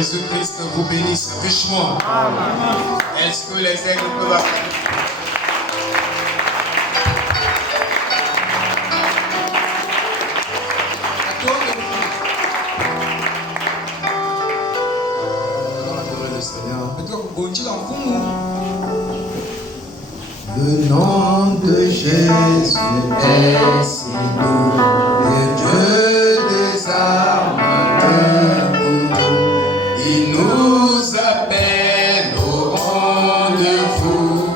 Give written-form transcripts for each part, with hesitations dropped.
Jésus-Christ vous bénisse richement. Amen. Est-ce que les aigles peuvent applaudir? Le nom de Jésus est si doux, le Dieu des armes debout. Il nous appelle au rendez-vous,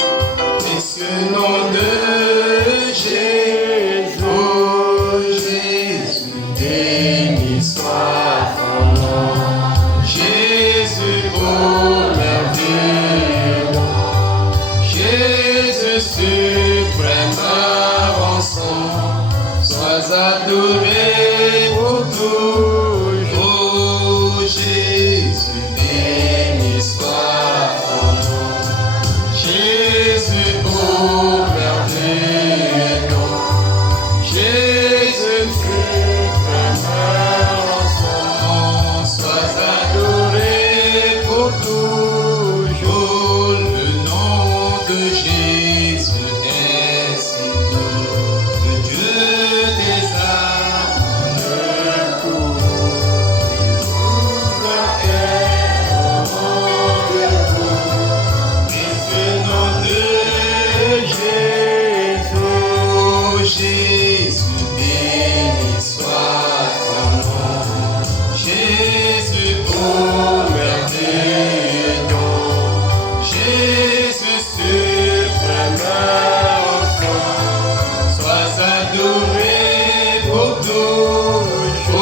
précieux nom de Jésus. Oh Jésus, béni soit ton nom. Jésus, oh merveilleux nom. Jésus suprême rançon, sois adoré pour toujours. Oh Jésus, béni soit ton nom. Jésus, oh merveilleux nom. Jésus suprême rançon, sois adoré pour toujours. Le nom de Jésus est si doux, le Dieu des armes court. Il nous appelle au rendez-vous, précieux nom de Jésus. Oh Jésus, béni soit ton nom. Jésus, oh merveilleux nom. Jésus suprême enfant, sois adoré pour toujours. Oh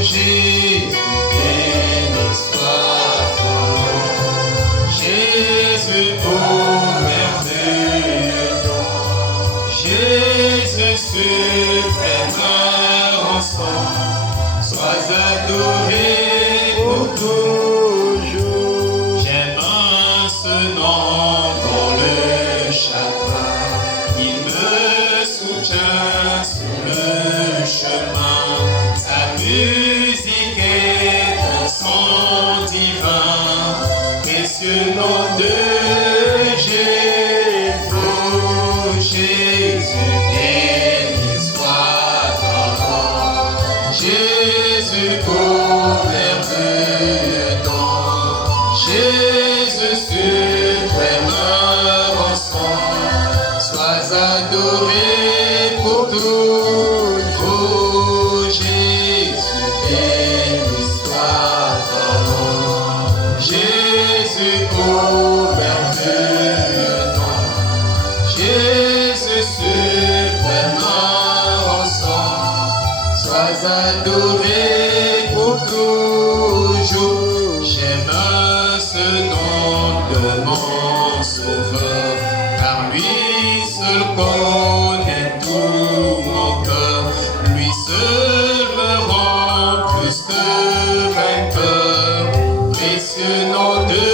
Jésus, béni soit ton nom. Jésus, oh merveilleux nom. Jésus suprême enfant, sois adoré pour toujours. J'aime ce nom dans le chagrin, il me soutient sur le chemin. Sa musique est un son divin, précieux nom de Jésus. Oh Jésus, béni soit ton nom. Jésus, oh merveilleux nom. Jésus suprême rançon, sois adoré pour toujours. Oh Jésus, béni soit ton nom. Jésus, oh merveilleux nom. Jésus suprême rançon, sois adoré pour toujours. J'aime ce nom de mon sauveur, car lui seul connaît tout mon cœur. Lui seul me rend plus que vainqueur, précieux nom de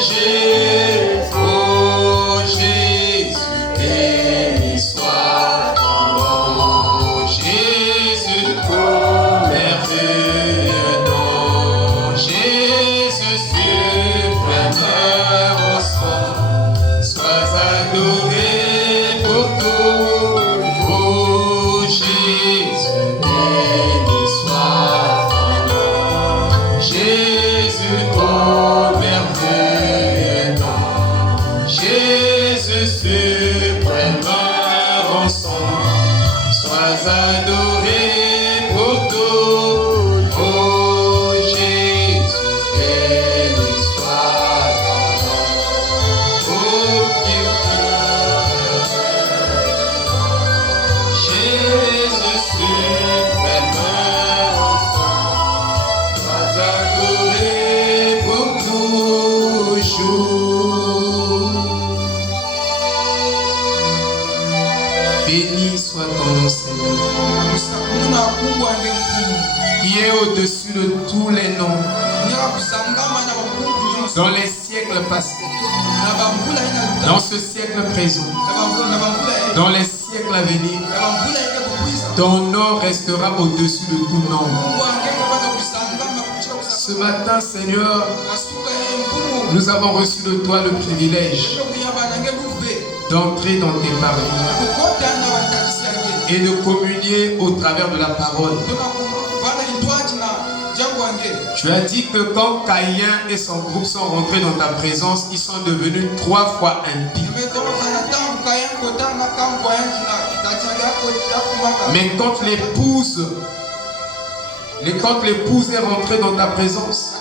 Jésus. Oh Jésus, béni soit ton nom. Jésus, oh merveilleux nom. Jésus suprême rançon, sois adoré pour toujours. Oh Jésus, béni soit ton nom. Jésus, oh merveilleux nom. Jésus suprême rançon, sois adoré pour toujours. Oh Jésus, béni soit ton nom. Oh Jésus suprême enfant, sois adoré pour toujours. Béni soit ton nom, Seigneur, qui est au-dessus de tous les noms, dans les siècles passés, dans ce siècle présent, dans les siècles à venir. Ton nom restera au-dessus de tout nom. Ce matin, Seigneur, nous avons reçu de toi le privilège d'entrer dans tes paroles et de communier au travers de la parole. Tu as dit que quand Caïn et son groupe sont rentrés dans ta présence, ils sont devenus 3 fois impies. Mais quand l'épouse est rentrée dans ta présence,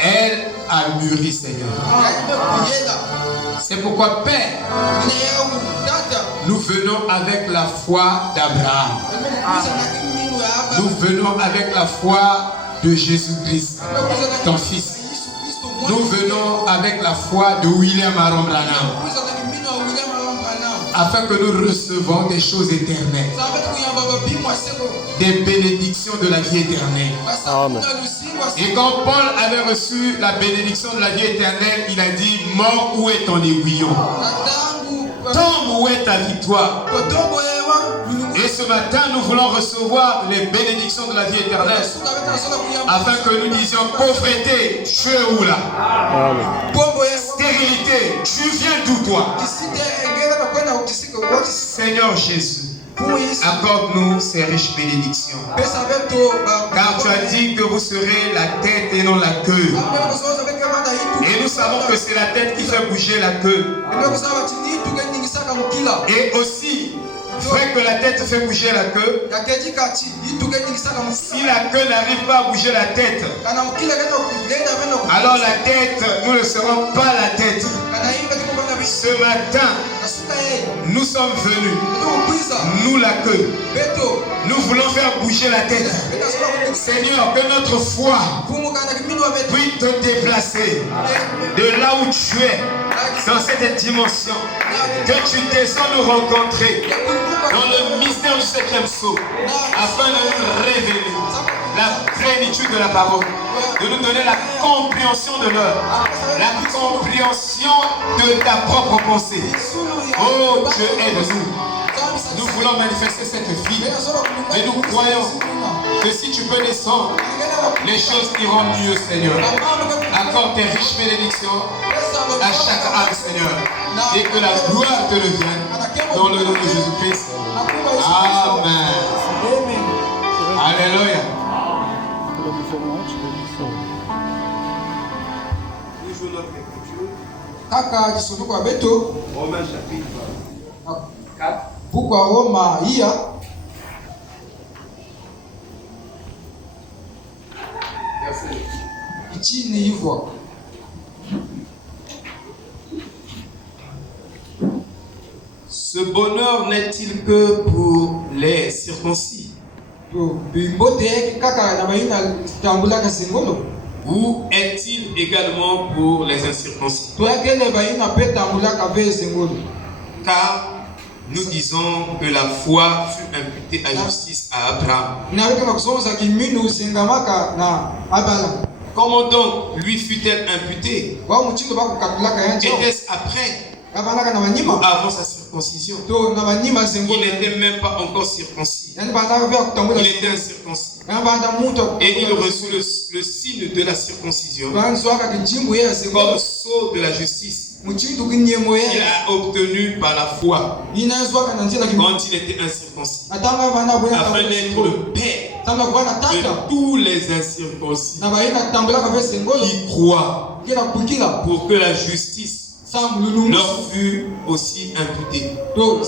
elle a mûri, Seigneur. C'est pourquoi, Père, nous venons avec la foi d'Abraham. Nous venons avec la foi de Jésus-Christ, ton fils. Nous venons avec la foi de William Aaron Branham, afin que nous recevons des choses éternelles, des bénédictions de la vie éternelle. Amen. Et quand Paul avait reçu la bénédiction de la vie éternelle, il a dit: mort, où est ton aiguillon? Tombe, où est ta victoire? Et ce matin, nous voulons recevoir les bénédictions de la vie éternelle, afin que nous disions: pauvreté, tu es où là? Amen. Stérilité, tu viens d'où toi? Seigneur Jésus, accorde-nous ces riches bénédictions. Car tu as dit que vous serez la tête et non la queue. Et nous savons que c'est la tête qui fait bouger la queue. Et aussi, vrai que la tête fait bouger la queue, si la queue n'arrive pas à bouger la tête, alors la tête, nous ne serons pas la tête. Ce matin, nous sommes venus, nous la queue. Nous voulons faire bouger la tête. Seigneur, que notre foi puisse te déplacer de là où tu es, dans cette dimension. Que tu descends nous rencontrer dans le mystère du 7e sceau, afin de nous révéler la plénitude de la parole, de nous donner la compréhension de l'œuvre, la compréhension de ta propre pensée. Oh Dieu, aide-nous. Nous voulons manifester cette vie, et nous croyons que si tu peux descendre, les choses iront mieux, Seigneur. Accorde tes riches bénédictions à chaque âme, Seigneur, et que la gloire te revienne dans le nom de Jésus-Christ. Amen. Alléluia. Toujours notre écriture. Kaka kisomo kwa beto Romains chapitre 4. Pourquoi Roma ia Verset chini hivyo. Ce bonheur n'est-il que pour les circoncis? To bimbote kaka na bayina tambula ka singolo. Ou est-il également pour les incirconcis? To yakele bayina pe tambula ka ve singolo. Car nous disons que la foi fut imputée à justice à Abraham. Na weke makusoma za kiminu singamaka na Abraham. Comment donc lui fut-elle imputée? Wa muchindo ba kukatulaka yanjo. Était-ce après Abanaka na ou banyima. avant sa circoncision? To na banyima Il singolo. n'était même pas encore circoncis. Yani bana vya kutambula. Il était incirconcis. Na bana muto. Et il reçut le signe de la circoncision Banzo aka kinjimbu ya singolo. comme sceau de la justice. Muchindo kinyemo ya. Il a obtenu par la foi Ina zwa kana njila kiminu. quand il était incirconcis, Atanga bana bwana afin d'être le père tanga bwana tata. de tous les incirconcis Na bayina tambula ka ve singolo. qui croient, Kila kukila. pour que la justice Sam lulungu. leur fut aussi imputée. To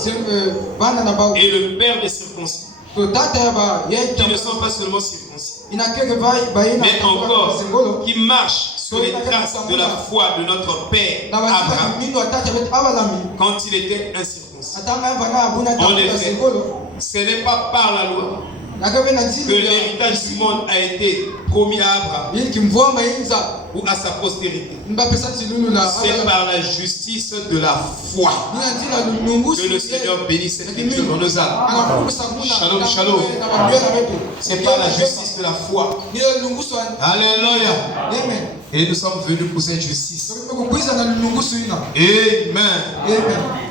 bana na ba. Et le père des circoncis, To tata ya ba ye qui ne sont pas seulement circoncis, ina keke bayina. mais encore singolo. qui marchent sur les traces de la foi de notre père Na bayina Abraham kiminu atata bet abalami. quand il était incirconcis. Atanga bana abuna En tambula effet, singolo. ce n'est pas par la loi Na kebe na que zili. l'héritage du monde a été promis à Abraham Yiki mvua mainza. ou à sa postérité. Mbapesa tilulu la. C'est par la justice de la foi Nina zila lulungu. que le Seigneur bénit cette écriture dans nos âmes. Shalom, Shalom, shalom. C'est par la justice de la foi. Alléluia. Amen. Et nous sommes venus pour cette justice. Kukuiza na lulungusu ina. Amen. Amen.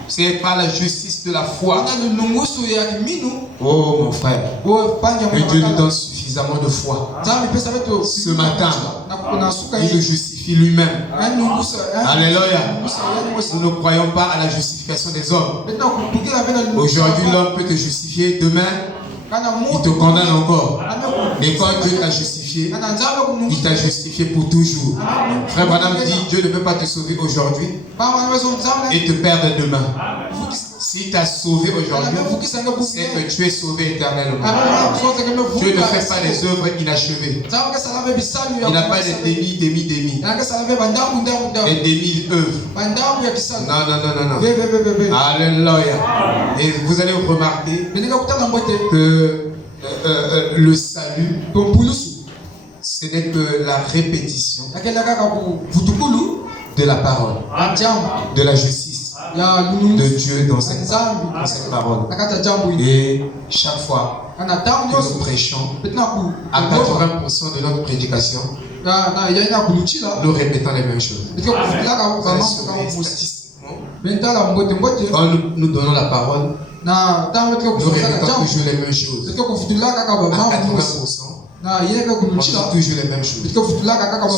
C'est par la justice de la foi. Ina lulungusu ya kiminu. Oh mon frère, Bo panja que Dieu nous donne suffisamment. suffisamment de foi. Ce matin, il le justifie lui-même. Alléluia. Nous ne croyons pas à la justification des hommes. Aujourd'hui, l'homme peut te justifier. Demain, il te condamne encore. Mais quand Dieu t'a justifié, il t'a justifié pour toujours. Frère Branham dit, Dieu ne peut pas te sauver aujourd'hui et te perdre demain. Si t'a sauvé aujourd'hui, c'est que tu es sauvé éternellement. Dieu ne fait pas des œuvres inachevées. Il n'a pas des demi. Des demi-œuvres. Non. Alléluia. Et vous allez remarquer que le salut, ce n'est que la répétition de la parole, de la justice de Dieu dans cette parole. Et chaque fois que nous prêchons, à 80% de notre prédication, nous répétons les mêmes choses. Statistiquement, quand nous donnons la parole, nous répétons toujours les mêmes choses. À 80%, on dit toujours les mêmes choses.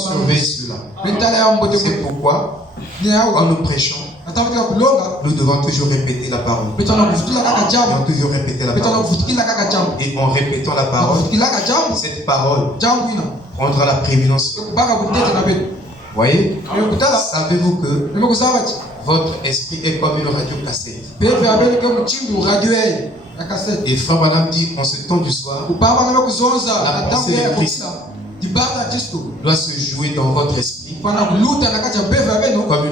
Surveillez cela. C'est pourquoi, quand nous prêchons, nous devons toujours répéter la parole. Nous devons toujours répéter la parole. Et en répétant la parole, cette parole prendra la prééminence. Voyez? Savez-vous que votre esprit est comme une radio-cassette? Et Frère Branham dit en ce temps du soir, la pensée de Christ doit se jouer dans votre esprit comme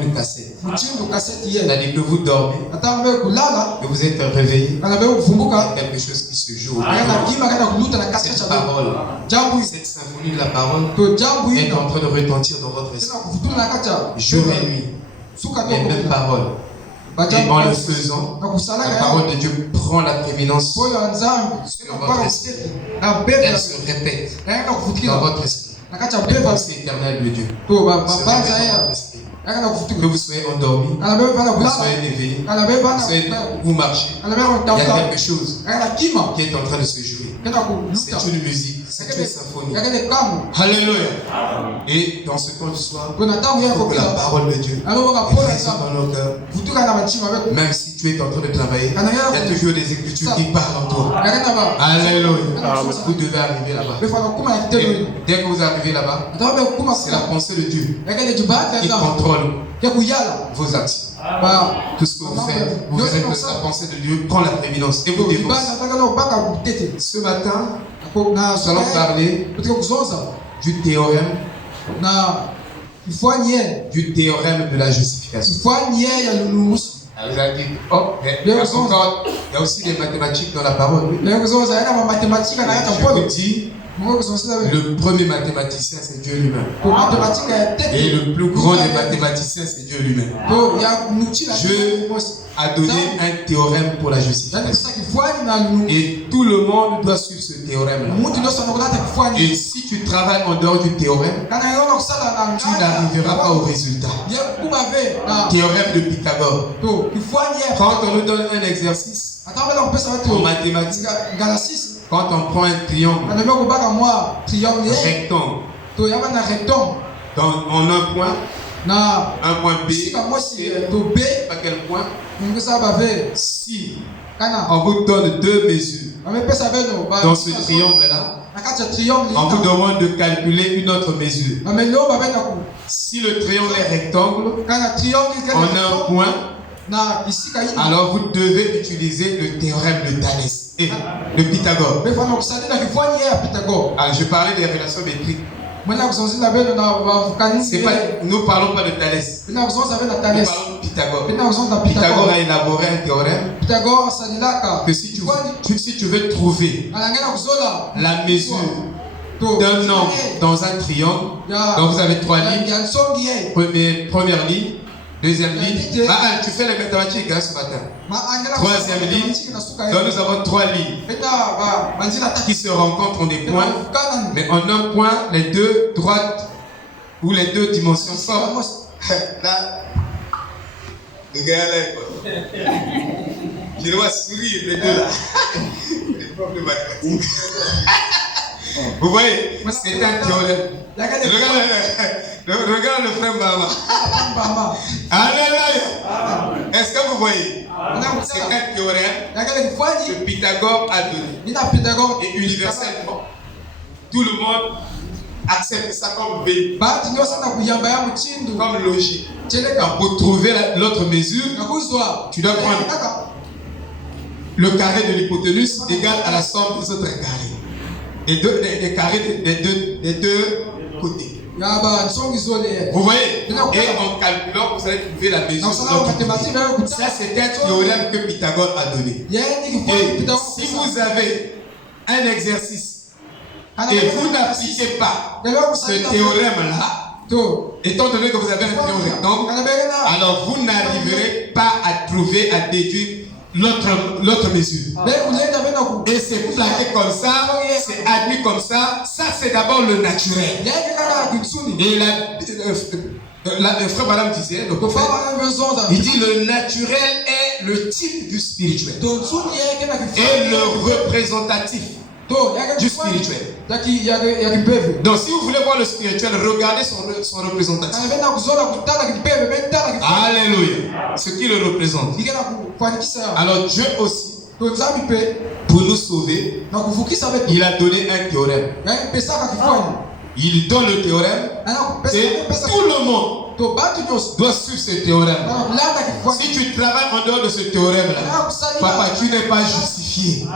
une cassette. C'est-à-dire que vous dormez et vous êtes réveillé. Il y a quelque chose qui se joue. Cette parole, cette symphonie de la parole est en train de retentir dans votre esprit. Jour et nuit, les mêmes paroles. Et en le faisant, la parole de Dieu prend la prééminence sur votre esprit. Elle se répète dans votre esprit. Les pensées éternelles de Dieu se répètent dans votre esprit. Que vous soyez endormi, que vous soyez éveillé, vous marchez, il y a quelque chose qui est en train de se jouer. C'est une musique, c'est une symphonie. Alléluia. Et dans ce temps du soir, il faut que la parole de Dieu résonne dans nos cœurs. Même si tu es en train de travailler, il y a toujours des écritures qui parlent en toi. Alléluia. Vous devez arriver là-bas. Et dès que vous arrivez là-bas, c'est la pensée de Dieu qui contrôle vos actions. Tout ce que vous faites, vous verrez que la pensée de Dieu prend la prééminence et vous défonce. Ce matin, nous allons parler du théorème de la justification. Vous allez dire, oh, il y a aussi des mathématiques dans la parole. Je vous dis, le premier mathématicien, c'est Dieu lui-même. Et le plus grand des mathématiciens, c'est Dieu lui-même. Dieu a donné un théorème pour la justification. Et tout le monde doit suivre ce théorème-là. Et si tu travailles en dehors du théorème, tu n'arriveras pas au résultat. Théorème de Pythagore. Quand on nous donne un exercice en mathématiques, quand on prend un triangle rectangle, en un point B, à quel point? Si on vous donne deux mesures dans ce triangle-là, on vous demande de calculer une autre mesure. Si le triangle est rectangle, en un point, alors vous devez utiliser le théorème de Thalès et de Pythagore. Alors je parlais des relations métriques. Nous parlons pas de Thalès. Nous parlons de Pythagore. Pythagore a élaboré un théorème que si tu veux trouver la mesure d'un angle dans un triangle, donc vous avez trois lignes. Première ligne, deuxième ligne. Tu fais les mathématiques ce matin. Troisième ligne. Donc nous avons trois lignes qui se rencontrent en des points. Mais en un point, les deux droites ou les deux dimensions forment. Là, le gars là, je dois sourire les deux là. Les profs de mathématiques. Vous voyez, c'est un théorème. Regarde le frère Bama. Alléluia. Est-ce que vous voyez? C'est un théorème que Pythagore a donné. Et universellement, tout le monde accepte ça comme V, comme logique. Donc, pour trouver l'autre mesure, tu dois prendre le carré de l'hypoténuse égal à la somme des autres carrés. Les carrés des deux côtés. Vous voyez? Et en calculant, vous allez trouver la mesure. Ça, c'est un théorème que Pythagore a donné. Et si vous avez un exercice et vous n'appliquez pas ce théorème-là, étant donné que vous avez un théorème, donc, alors vous n'arriverez pas à trouver, à déduire l'autre mesure. Et c'est plaqué comme ça, c'est admis comme ça. Ça, c'est d'abord le naturel. Et le frère Madame disait, le prophète, il dit le naturel est le type du spirituel et le représentatif du spirituel. Donc si vous voulez voir le spirituel, regardez son représentatif. Alléluia. Ce qui le représente. Alors Dieu aussi, pour nous sauver, il a donné un théorème. Il donne le théorème et tout le monde doit suivre ce théorème. Si tu travailles en dehors de ce théorème-là, papa, tu n'es pas justifié.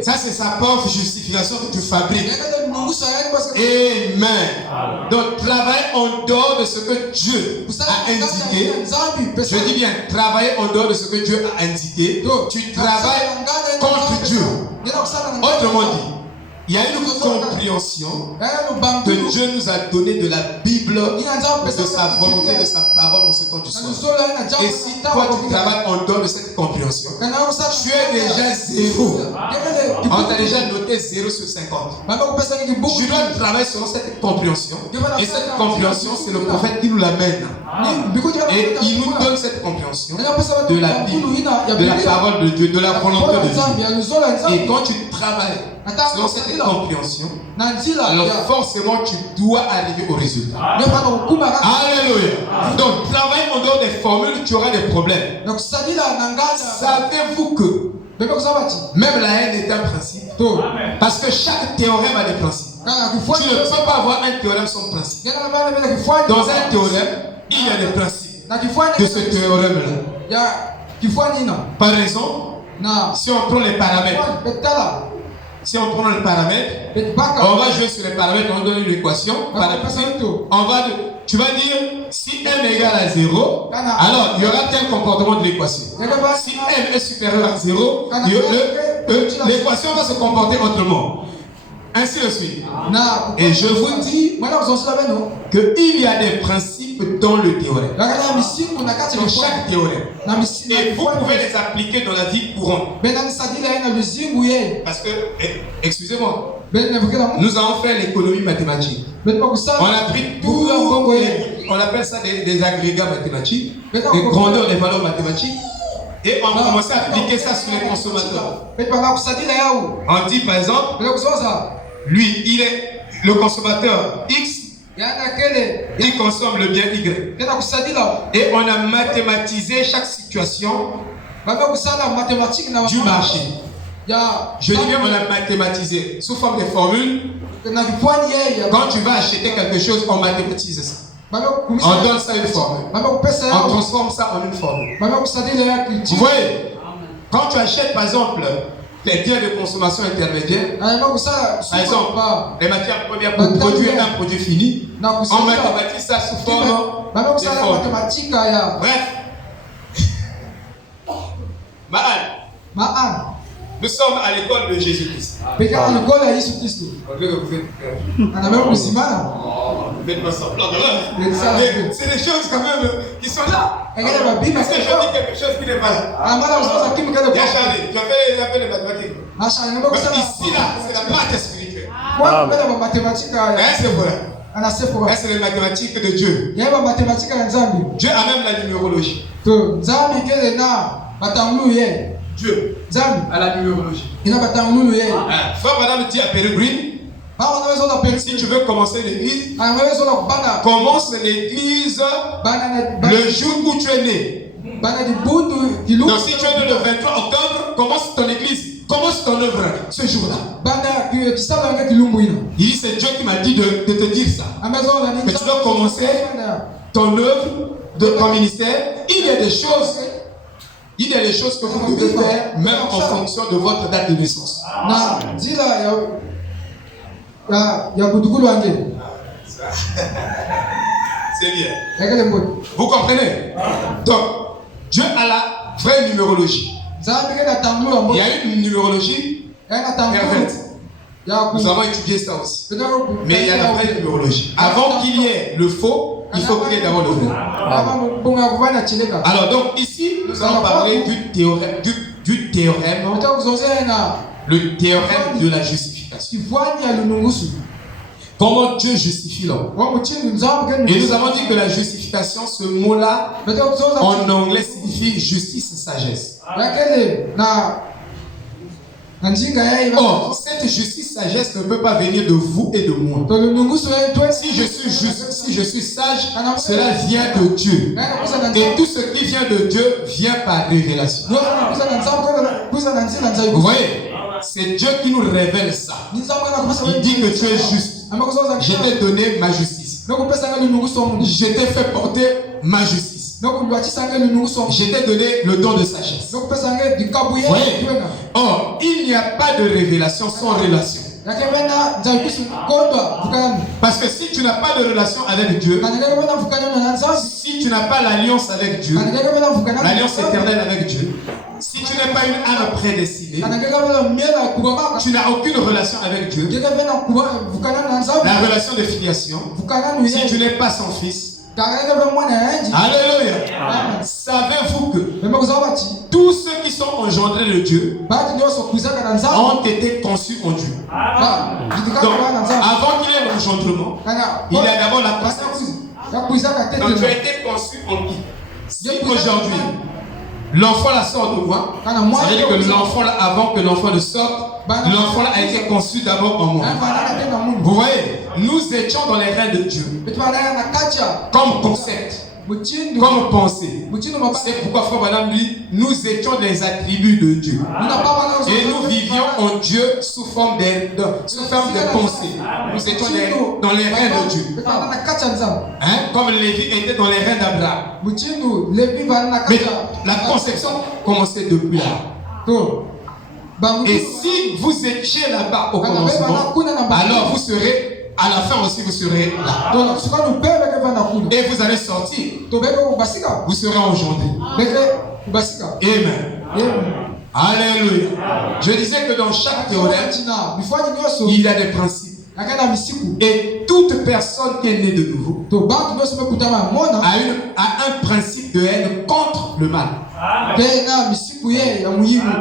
Ça, c'est sa propre justification que tu fabriques. Amen. Donc, travaille en dehors de ce que Dieu a indiqué. Je dis bien, travailler en dehors de ce que Dieu a indiqué. Tu travailles contre Dieu. Autrement dit, il y a une compréhension que Dieu nous a donné de la Bible, de sa volonté, de sa parole en ce temps du soir. Et si toi tu travailles en dehors de cette compréhension, tu es déjà zéro. On t'a déjà noté 0 sur 50. Tu dois travailler selon cette compréhension. Et cette compréhension, c'est le prophète qui nous l'amène. Et il nous donne cette compréhension de la Bible, de la parole de Dieu, de la volonté de Dieu. Et quand tu travailles selon cette compréhension, alors forcément tu dois arriver au résultat. Alléluia. Donc travaille en dehors des formules, tu auras des problèmes. Savez-vous que même la haine est un principe? Parce que chaque théorème a des principes. Tu ne peux pas avoir un théorème sans principe. Dans un théorème, il y a des principes de ce théorème-là. Par exemple, si on prend les paramètres, on va jouer sur les paramètres, on donne une équation. Tu vas dire si m égale à 0, alors il y aura tel comportement de l'équation. Si m est supérieur à 0, l'équation va se comporter autrement. Ainsi de suite. Et je vous dis qu'il y a des principes dans le théorème. Dans chaque théorème. Et vous pouvez les appliquer dans la vie courante. Parce que, excusez-moi, nous avons fait l'économie mathématique. On a pris tout, on appelle ça des agrégats mathématiques, des grandeurs des valeurs mathématiques. Et on a commencé à appliquer ça sur les consommateurs. On dit par exemple, lui, il est le consommateur X, il consomme le bien Y. Et on a mathématisé chaque situation du marché. Je dis bien, on a mathématisé sous forme de formules. Quand tu vas acheter quelque chose, on mathématise ça. On donne ça une formule. On transforme ça en une formule. Vous voyez, quand tu achètes par exemple les biens de consommation intermédiaire, par exemple, les matières premières pour produire un produit fini, on mathématise ça sous forme de formule. Bref, Ma'an, nous sommes à l'école de Jésus-Christ. Vous faites pas semblant de là. C'est des choses quand même qui sont là. Est-ce que je dis quelque chose qui n'est pas là? Il y a Charlie, tu as fait les appels de mathématiques. Ici, là, c'est la maths spirituelle. C'est les mathématiques de Dieu. Dieu a même la numérologie. Dieu a la numérologie. Frère Madame dit à Pérégrine, Si tu veux commencer l'église, commence l'église le jour où tu es né. Donc si tu es né le 23 octobre, commence ton église, commence ton œuvre ce jour-là. Il dit, c'est Dieu qui m'a dit de te dire ça. Que tu dois commencer ton œuvre, de ton ministère. Il y a des choses que vous devez faire même en fonction de votre date de naissance. C'est bien. Vous comprenez? Donc, Dieu a la vraie numérologie. Il y a une numérologie perverse. Nous avons étudié ça aussi. Mais il y a la vraie numérologie. Avant qu'il y ait le faux, il faut qu'il y ait d'abord le vrai. Alors donc ici, nous allons parler du théorème, le théorème de la justification. Comment Dieu justifie l'homme. Et nous avons dit que la justification, ce mot-là, en anglais signifie justice et sagesse. Or, cette justice sagesse ne peut pas venir de vous et de moi. Si je suis juste, si je suis sage, cela vient de Dieu. Et tout ce qui vient de Dieu vient par révélation. Vous voyez, c'est Dieu qui nous révèle ça. Il dit que tu es juste. Je t'ai donné ma justice. Je t'ai fait porter ma justice. Je t'ai donné le don de sagesse. Oui. Or, il n'y a pas de révélation sans relation. Parce que si tu n'as pas de relation avec Dieu, si tu n'as pas l'alliance avec Dieu, l'alliance éternelle avec Dieu, si tu n'es pas une âme prédestinée, tu n'as aucune relation avec Dieu. La relation de filiation, si tu n'es pas son fils, alléluia. Savez-vous que tous ceux qui sont engendrés de Dieu ont été conçus en Dieu. Donc, avant qu'il y ait l'engendrement, il y a d'abord la conception. Donc tu as été conçu en qui? Si aujourd'hui l'enfant là sort de moi, ça veut dire que l'enfant là, avant que l'enfant ne sorte, l'enfant là a été conçu d'abord en moi. Vous voyez, nous étions dans les reins de Dieu. Comme concept, comme pensée. C'est pourquoi Frère Branham dit, nous étions des attributs de Dieu. Et nous vivions en Dieu sous forme de pensée. Nous étions dans les reins de Dieu. Hein? Comme Lévi était dans les reins d'Abraham. Mais la conception commençait depuis là. Et si vous étiez là-bas au commencement, alors vous serez, à la fin aussi, vous serez là. Et vous allez sortir. Vous serez engendrés. Amen. Alléluia. Je disais que dans chaque théorème, il y a des principes. Et toute personne qui est née de nouveau a un principe de haine contre le mal.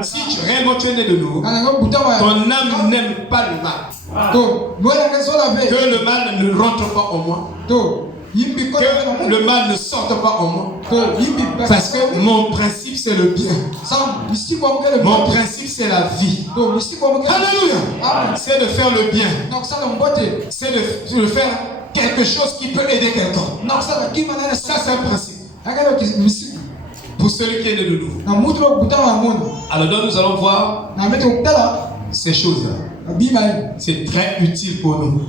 Si réellement tu es né de nouveau, ton âme n'aime pas le mal. Que le mal ne rentre pas en moi. Que le mal ne sorte pas en moi. Parce que mon principe c'est le bien. Mon principe c'est la vie. Alléluia. C'est de faire le bien. C'est de faire quelque chose qui peut aider quelqu'un. Ça c'est un principe. Pour celui qui est né de nouveau. Alors donc nous allons voir ces choses-là. C'est très utile pour nous.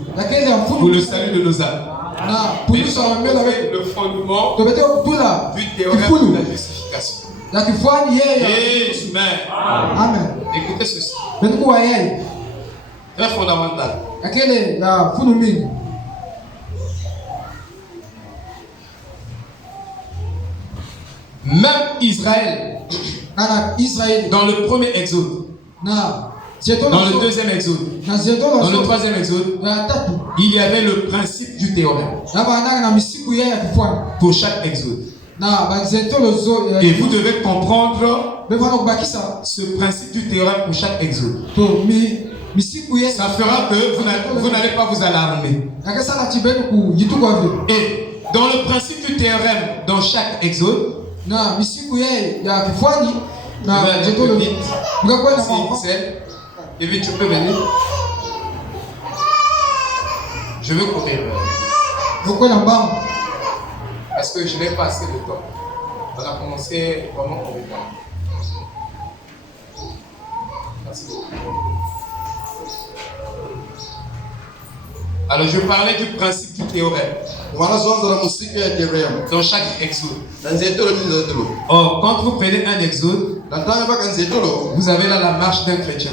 Pour le salut de nos âmes. Pour nous avec le fondement du théorème de la justification. Amen. Écoutez ceci. Très fondamental. Même Israël, dans le premier exode, dans le deuxième exode, dans le troisième exode, il y avait le principe du théorème pour chaque exode. Et vous devez comprendre ce principe du théorème pour chaque exode. Ça fera que vous n'allez pas vous alarmer. Et dans le principe du théorème dans chaque exode, et puis tu peux venir. Je veux courir. lokola mbangu Parce que je n'ai pas assez de temps. On a commencé vraiment en retard. Merci beaucoup. Alors je parlais du principe du théorème dans chaque exode. Or, quand vous prenez un exode, vous avez là la marche d'un chrétien.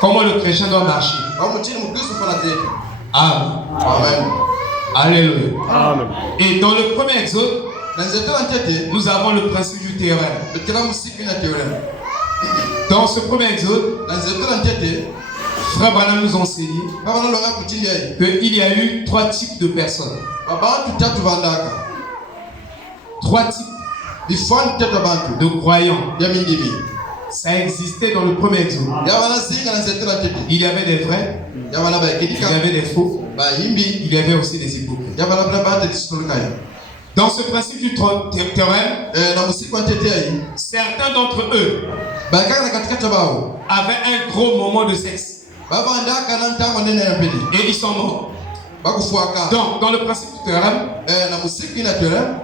Comment le chrétien doit marcher? Amen. Alléluia. Amen. Et dans le premier exode, nous avons le principe du théorème. Dans ce premier exode, Frère Branham nous enseigne qu'il y a eu 3 types de personnes. 3 types de croyants. Ça existait dans le premier exode. Il y avait des vrais, il y avait des faux, il y avait aussi des hypocrites. Dans ce principe du théorème, certains d'entre eux avaient un gros moment de sexe. Et ils sont morts. Donc, dans le principe du théorème,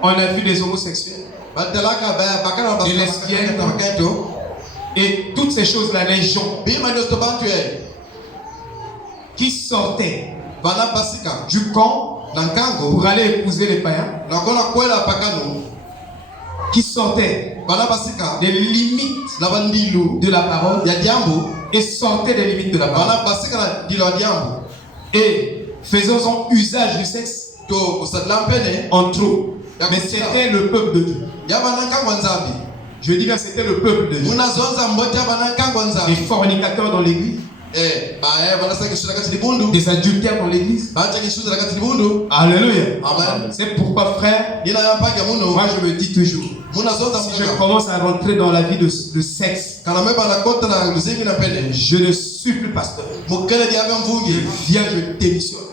on a vu des homosexuels, des lesbiennes, et toutes ces choses-là, les gens qui sortaient du camp pour aller épouser les païens, qui sortaient des limites de la parole et sortaient des limites de la parole et faisant usage du sexe en trop. Mais c'était le peuple de Dieu. Je dis bien c'était le peuple de Dieu. Des fornicateurs dans l'église, des adultères dans l'église. Alléluia. C'est pourquoi, frère, moi je me dis toujours, si je commence à rentrer dans la vie de sexe, je ne suis plus pasteur. Je viens, je démissionne.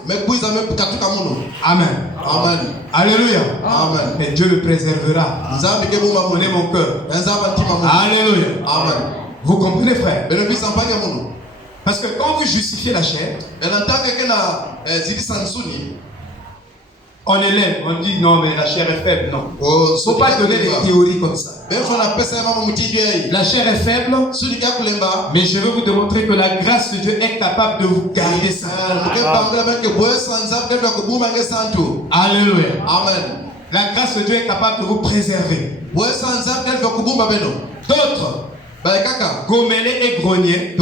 Amen. Alléluia. Mais Dieu me préservera. Prenez mon cœur. Alléluia. Vous comprenez, frère? Parce que quand vous justifiez la chair, on élève, on dit non mais la chair est faible, non. Il ne faut pas donner des théories comme ça. La chair est faible, mais je veux vous démontrer que la grâce de Dieu est capable de vous garder ça. Alléluia. La grâce de Dieu est capable de vous préserver. D'autres, gommelaient et grognaient.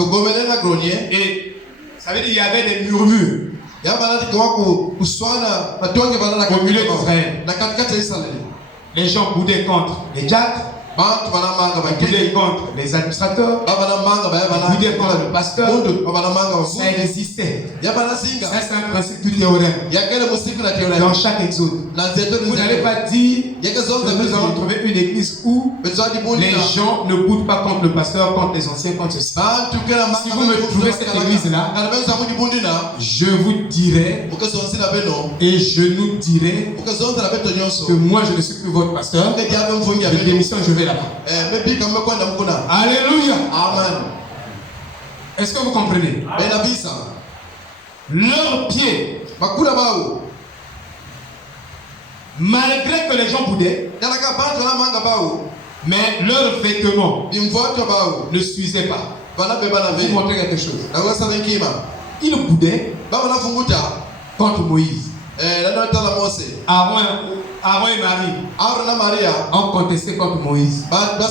Et ça veut dire qu'il y avait des murmures au milieu d'Israël. Les gens boudaient contre les diacres, boudaient contre les administrateurs, boudaient contre le pasteur. Ça existait. Ça c'est un principe du théorème. Dans chaque exode, vous n'allez pas dire que nous allons trouver une église où les gens ne boudent pas contre le pasteur, contre les anciens, contre ceci. Si vous me trouvez cette église-là, je vous dirai et je nous dirai que moi je ne suis plus votre pasteur. Je démissionne, je vais là-bas. Alléluia. Est-ce que vous comprenez? Leurs pieds, malgré que les gens boudaient, mais leurs vêtements ne suivaient pas. Vous montrez quelque chose. Ils boudaient contre Moïse. Aaron et Marie ont contesté contre Moïse.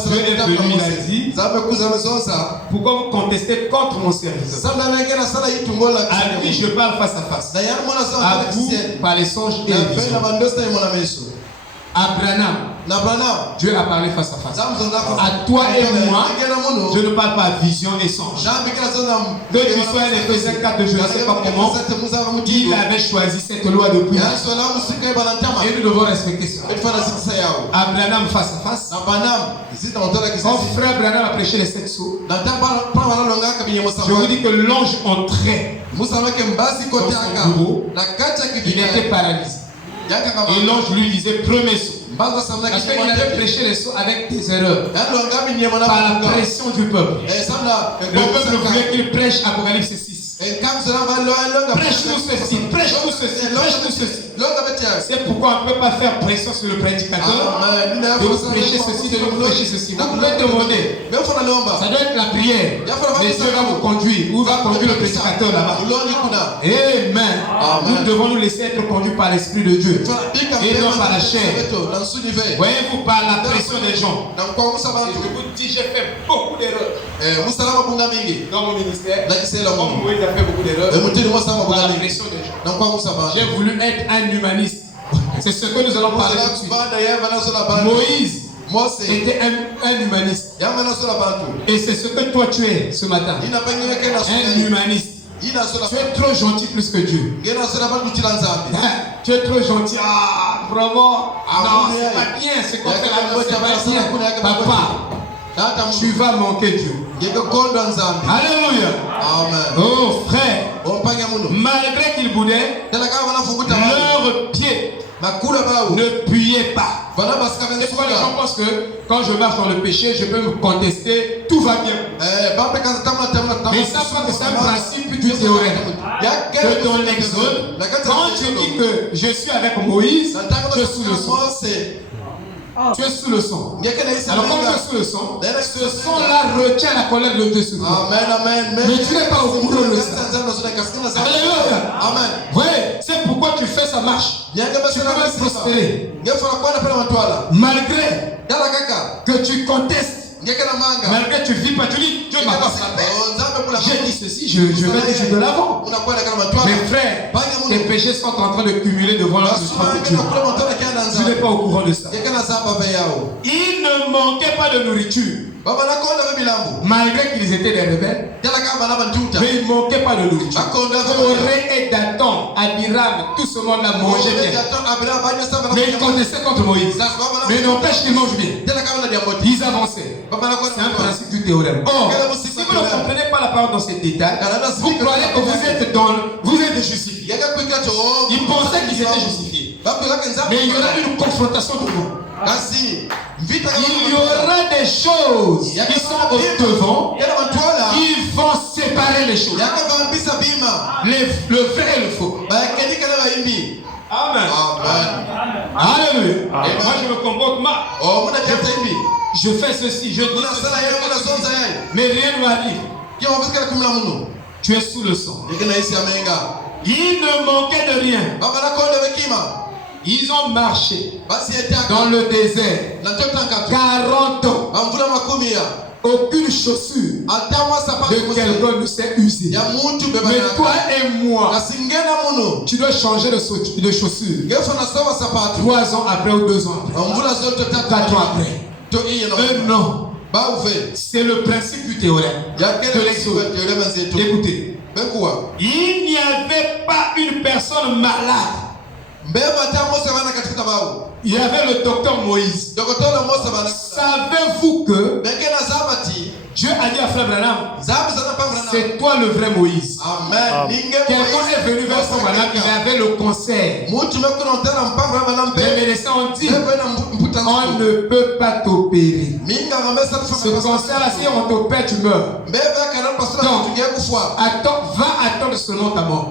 Dieu est venu, il a dit, pourquoi vous contestez contre mon serviteur? À lui je parle face à face, à vous par les songes et les visions. À Branham, Dieu a parlé face à face. À toi et moi, je ne parle pas vision et songe. Que tu sois un Éphésiens 4 de je ne sais pas comment, il avait choisi cette loi depuis. Et nous devons respecter ça. À Branham face à face, quand frère Branham a prêché les 7 sceaux, je vous dis que l'ange entrait dans son bureau, il était paralysé. Et l'ange lui disait premier saut. Parce qu'il avait prêché les sauts avec des erreurs. Par la pression du peuple. Le peuple voulait qu'il prêche Apocalypse 6. Prêche-nous ceci, prêche-nous ceci, prêche-nous ceci. C'est pourquoi on ne peut pas faire pression sur le prédicateur de vous prêcher ceci, de vous prêcher ceci. Vous pouvez demander. Ça doit être la prière. Mais Dieu va vous conduire. Où va conduire le prédicateur là-bas? Amen. Nous devons nous laisser être conduits par l'Esprit de Dieu et non par la chair. Voyez-vous, par la pression des gens. Et je vous dis, j'ai fait beaucoup d'erreurs dans mon ministère. Comme Moïse a fait beaucoup d'erreurs par la pression des gens. J'ai voulu être un humaniste. C'est ce que nous allons parler tout de suite. Moïse était un humaniste. Et c'est ce que toi tu es ce matin. Un humaniste. Tu es trop gentil plus que Dieu. Tu es trop gentil. Ah, vraiment. Non, c'est pas bien. C'est qu'on fait la chose, c'est pas bien. Papa, tu vas manquer Dieu. Alléluia. Oh frère, malgré qu'ils boudaient, leurs pieds ne puaient pas. C'est pourquoi les gens pensent que quand je marche dans le péché, je peux me contester, tout va bien. Mais ça, c'est un principe du théorème. Que dans l'Exode, quand tu dis que je suis avec Moïse, tu es sous le sang. Tu es sous le sang. Alors quand tu es sous le sang, ce sang-là retient la colère de Dieu sur toi. Mais tu n'es pas au courant de ça. Alléluia. Amen. Oui, c'est pourquoi tu fais sa marche. Tu peux même prospérer. Malgré que tu contestes, malgré que tu vis pas, tu dis Dieu m'a pas frappé. J'ai dit ceci, je vais de l'avant. Mes frères, tes péchés sont en train de cumuler devant le trône de Dieu. Tu n'es pas au courant de ça. Il ne manquait pas de nourriture. Malgré qu'ils étaient des rebelles, mais ils ne manquaient pas de nourriture. Corée et Dathan, Abiram, tout ce monde a mangé bien. Mais ils contestaient contre Moïse. Mais n'empêche qu'ils mangent bien. Ils avançaient. C'est un principe du théorème. Or, si vous ne comprenez pas la parole dans ces détails, vous croyez que vous êtes justifiés. Ils pensaient qu'ils étaient justifiés. Mais il y aura une confrontation de vous. Il y aura des choses qui sont au devant, qui vont séparer les choses. Le vrai et le faux. Amen. Alléluia. Et moi je me comporte mal. Je fais ceci, je dis ceci. Mais rien ne m'arrive. Tu es sous le sang. Il ne manquait de rien. Ils ont marché dans le désert 40 ans. Aucune chaussure de quelqu'un ne s'est usée. Mais toi et moi, tu dois changer de chaussure 3 ans après ou 2 ans après. 4 ans après. Non. C'est le principe du théorème de l'Exode. Écoutez, il n'y avait pas une personne malade. Il y avait le docteur Moïse. Savez-vous que Dieu a dit à Frère Branham, c'est toi le vrai Moïse. Quelqu'un est venu vers Frère Branham, il avait le cancer. Les médecins ont dit, on ne peut pas t'opérer. Ce cancer-là, si on t'opère, tu meurs. Donc, va attendre selon ta mort.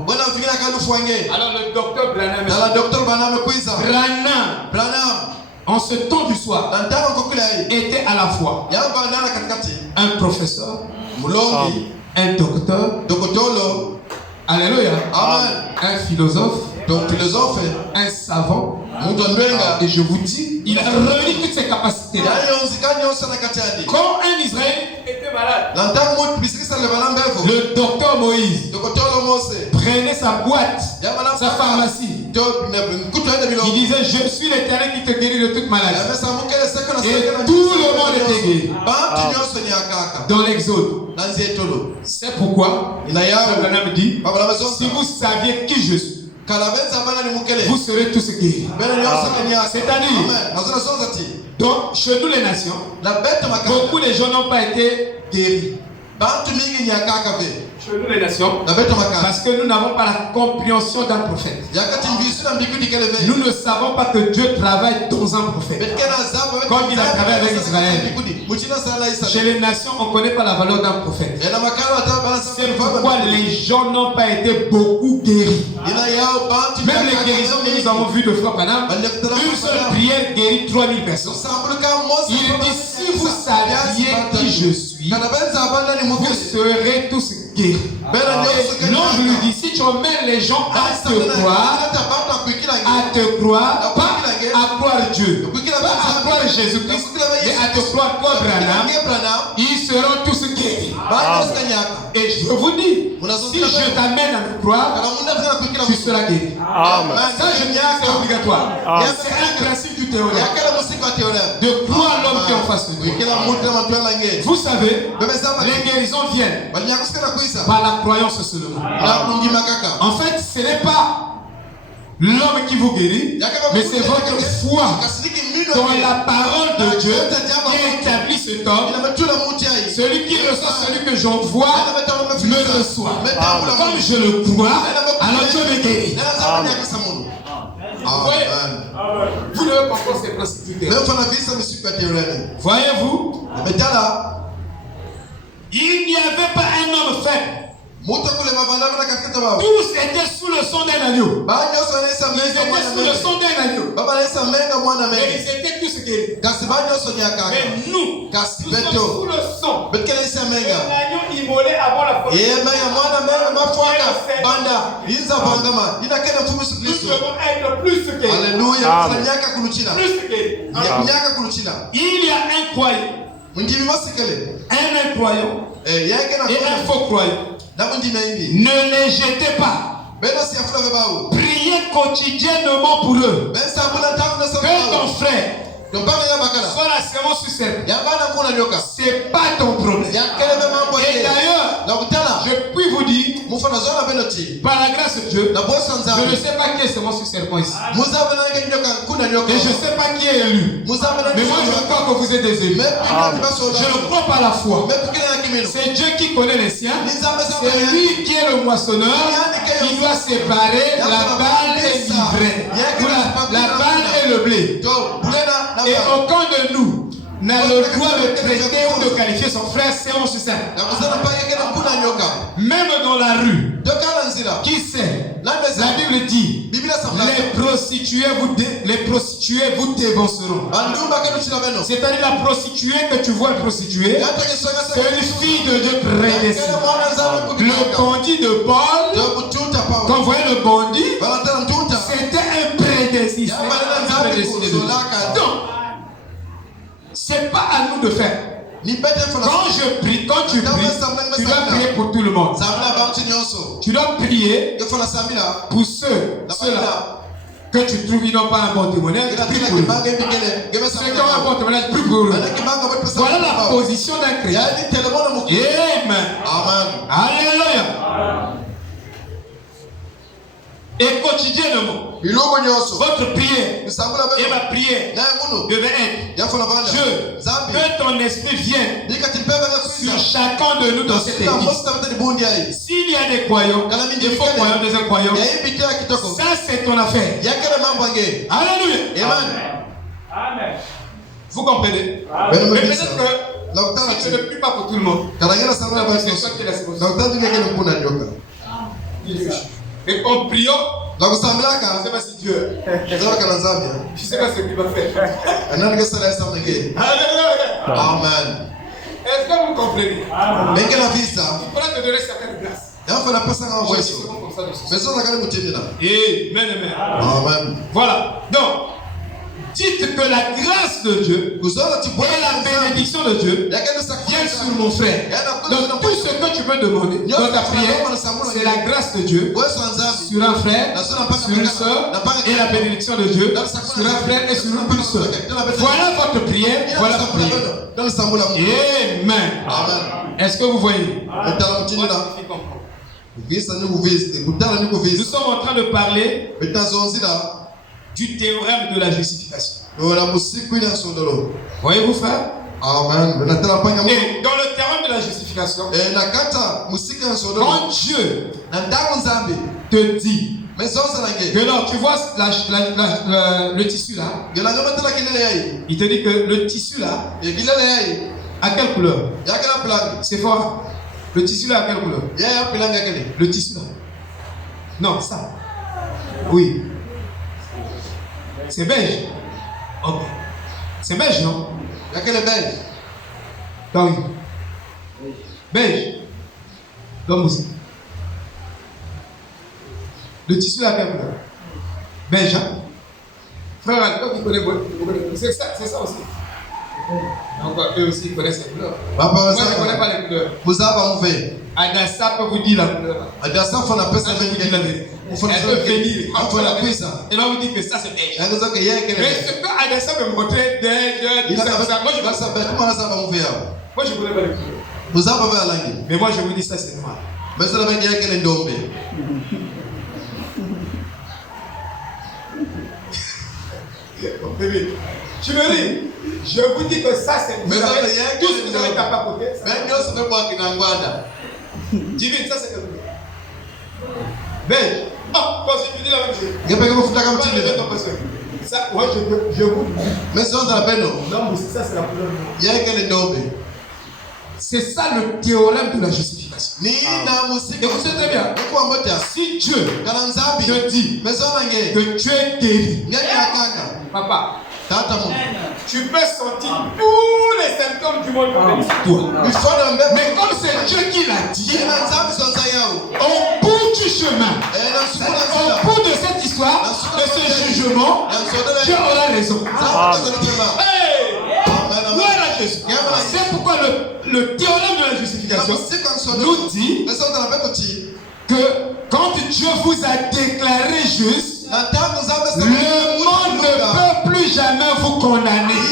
Alors le docteur Branham, en ce temps du soir, était à la fois un professeur, un docteur, alléluia, un philosophe, un savant, et je vous dis, il a réuni toutes ses capacités. Quand un Israélite était malade, le docteur Moïse prenait sa boîte, sa pharmacie. Il disait, je suis l'Éternel qui te guérit de toute maladie. Et tout le monde était guéri. Dans l'Exode. C'est pourquoi Abraham dit, si vous saviez qui je suis, vous serez tous guéris. C'est-à-dire, donc chez nous les nations, beaucoup de gens n'ont pas été guéris. Chez nous les nations, parce que nous n'avons pas la compréhension d'un prophète. Nous ne savons pas que Dieu travaille dans un prophète. comme il a travaillé avec Israël. Chez les nations, on ne connaît pas la valeur d'un prophète. C'est pourquoi les gens n'ont pas été beaucoup guéris. Même les guérisons que nous avons vues de Frère Branham, une seule prière guérit 3000 personnes. Il dit, si vous saviez qui je suis, vous serez tous guéris. Non, je lui dis, si tu emmènes les gens à te croire, pas à croire Dieu, pas à croire Jésus-Christ, mais à te croire toi, Branham, ils seront tous guéris. Et je vous dis, si je t'amène à me croire, tu seras guéri. Ça, je dis, c'est obligatoire. C'est un principe du théorème. De croire l'homme qui est en face de nous. Vous savez, les guérisons viennent par la croyance seulement. En fait, ce n'est pas l'homme qui vous guérit, mais c'est votre foi dans la parole de Dieu qui établit cet homme. Celui qui reçoit celui que j'envoie me reçoit. Comme je le crois, alors Dieu me guérit. Vous voyez, vous devez comprendre ces principes. Voyez-vous, il n'y avait pas un homme faible. Tous étaient sous le son d'un agneau. Ils étaient sous le son d'un agneau. Et ils étaient tous guéris. Mais nous sommes sous le son d'un agneau immolé avant la folie. Nous devons être plus guéris. Alléluia. Plus guéris. Il y a un croyant, un incroyant et un faux croyant. Ne les jetez pas. Priez quotidiennement pour eux. Que ton frère soit la semence sur serpent. C'est pas ton problème. Et d'ailleurs, je puis vous dire, par la grâce de Dieu, je ne sais pas qui est semence sur serpent ici. Et je ne sais pas qui est élu. Mais moi je crois que vous êtes des élus. Je ne crois pas la foi. C'est Dieu qui connaît les siens. C'est lui qui est le moissonneur. Il doit séparer la balle et l'ivraie. La balle et le blé. Et aucun de nous n'a le droit de traiter ou de qualifier son frère séance sur ça. Même dans la rue. Qui sait? La Bible dit, les prostituées vous dévanceront. C'est-à-dire la prostituée que tu vois prostituée, c'est une fille de Dieu prédestinée. Le bandit de Paul, quand vous voyez le bandit, c'était un prédestiné. Donc, c'est pas à nous de faire. Quand je prie, quand tu pries, tu dois prier pour tout le monde. Tu dois prier pour ceux-là que tu trouves, ils n'ont pas un bon témoignage, prie pour eux. Ceux qui ont un bon témoignage, prie pour eux. Voilà la position d'un chrétien. Amen. Alléluia. Et quotidiennement, votre prière et ma prière devait être: Dieu, que ton esprit vienne sur chacun de nous dans cette église. S'il y a des croyants, des faux croyants, des incroyants, ça c'est ton affaire. Alléluia. Amen. Vous comprenez? Mais peut-être que je ne prie pas pour tout le monde. Et en priant, je ne sais pas si Dieu, je ne sais pas ce qu'il va faire. Alléluia. Amen. Est-ce que vous comprenez? Amen. Il faudra te donner certaines places. Amen. Voilà. Donc, dites que la grâce de Dieu et la bénédiction de Dieu viennent sur mon frère. Donc tout ce que tu peux demander dans ta prière, c'est la grâce de Dieu sur un frère, sur une soeur, et la bénédiction de Dieu sur un frère et sur une soeur. Voilà votre prière, voilà votre prière. Amen. Est-ce que vous voyez? Nous sommes en train de parler du théorème de la justification. Voyez-vous, frère? Amen. Et dans le théorème de la justification, quand Dieu te dit Que non, tu vois le tissu là. Il te dit que le tissu là, à quelle couleur? C'est fort. Le tissu là, à quelle couleur? Le tissu là. Non, ça. Oui. C'est beige. Ok. C'est beige, non? Donc, beige. Donc aussi. Le tissu là, à quelle couleur? Beige, hein? Frère, toi qui connais, c'est ça aussi. Donc, eux aussi, ils connaissent les couleurs. Moi, je ne connais pas les couleurs. Adassa peut vous dire la couleur. Adassa, il faut la paix, ça veut dire la vérité. Elle peut venir. Et là, on vous dit que ça, c'est beige. Mais ce que Adassa peut montrer, moi, je ne connais pas les couleurs. Mais moi, je vous dis ça, c'est noir. Bébé, tu me ris. Je vous dis que ça c'est tout ce que vous avez tapé à côté. Divine, ça c'est quelque chose. Beige. Oh, quand tu dis la même chose. Ça, ouais, je vous dis. Mais ça, ça c'est la couleur. C'est ça le théorème de la justification. Écoutez très bien. Si Dieu te dit que tu es guéri, papa, tu peux sentir tous les symptômes du monde pour toi. Mais comme c'est Dieu qui l'a dit, au bout du chemin, au bout de cette histoire, de ce jugement, Dieu aura raison. C'est pourquoi le théorème de la justification nous dit que quand Dieu vous a déclaré juste, le monde ne peut plus jamais vous condamner.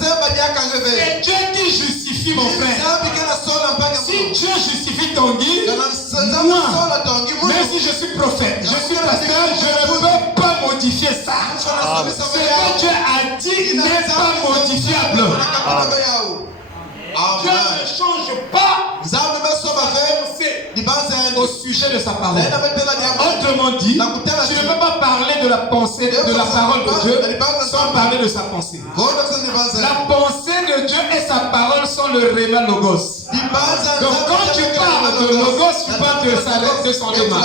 C'est Dieu qui justifie, mon frère. Si Dieu justifie ton guide, moi, même si je suis prophète, je suis pasteur, je ne peux pas modifier ça. Ce que Dieu a dit n'est pas modifiable. Dieu ne change pas au sujet de sa parole. Autrement dit, tu ne peux pas parler de la pensée, de la parole de Dieu sans parler de sa pensée. La pensée de Dieu et sa parole sont le réma logos. Donc quand tu parles de logos, tu parles de son réma.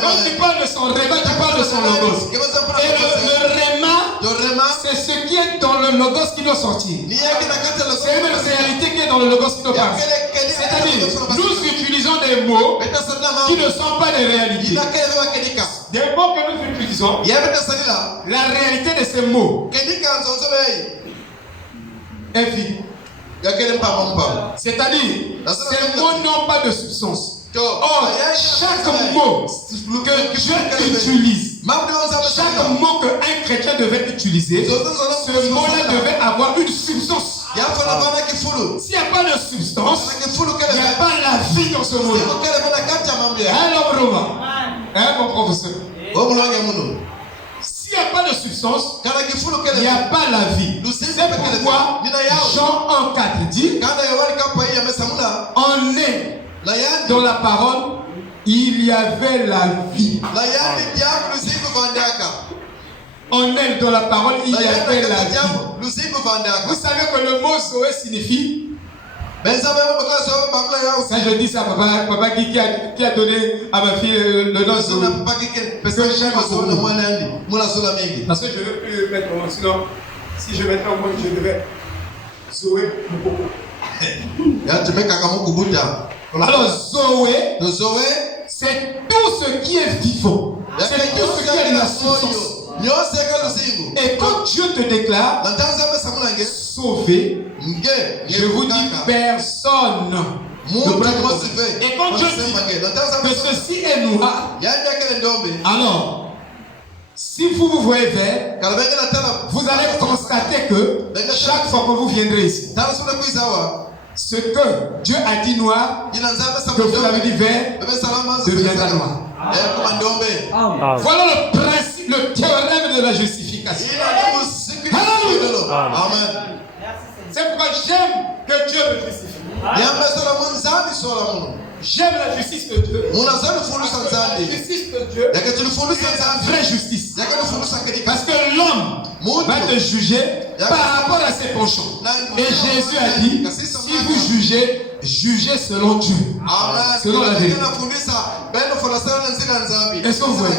Quand tu parles de son réma, tu parles de son logos. Et le réma, c'est ce qui est dans le logos qui doit sortir. C'est une réalité qui est dans le logos qui doit partir. C'est-à-dire, nous utilisons des mots qui ne sont pas des réalités. Des mots que nous utilisons, la réalité de ces mots est vide. C'est-à-dire, ces mots n'ont pas de substance. Or, chaque mot que Dieu utilise, chaque mot qu'un chrétien devait utiliser, ce mot-là devait avoir une substance. S'il n'y a pas de substance, il n'y a pas la vie dans ce mot-là. Un homme romain, mon professeur. S'il n'y a pas de substance, il n'y a pas la vie. C'est pourquoi Jean 1,4 dit, en est dans la parole, il y avait la vie. En elle, dans la parole, il y avait la vie. Vous savez que le mot Zoé signifie. Ça, je dis ça, papa qui a donné à ma fille le nom Zoé. Parce que j'aime beaucoup. Parce que je ne veux plus mettre mon nom. Sinon, si je mettais au monde, je devais Zoé beaucoup. Alors, Zoé, c'est tout ce qui est vivant. C'est tout ce qui est la substance. Et quand Dieu te déclare sauvé, je vous dis personne. Et quand Dieu dit que ceci est noir, alors si vous vous voyez vert, vous allez constater que chaque fois que vous viendrez ici, ce que Dieu a dit noir, que vous avez dit vert, deviendra noir. Voilà le principe, le théorème de la justification. Amen. C'est pourquoi j'aime que Dieu me justifie. J'aime la justice de Dieu. Muna Parce zani que fulusa la nzambi. justice de Dieu Yake tulifulusa est la nzambi. vraie justice. Yake tulifulusa kedika. Parce que l'homme va te juger par rapport à ses penchants. Et Jésus a dit, si vous jugez, jugez selon Dieu. Selon la vérité. Est-ce que vous voyez?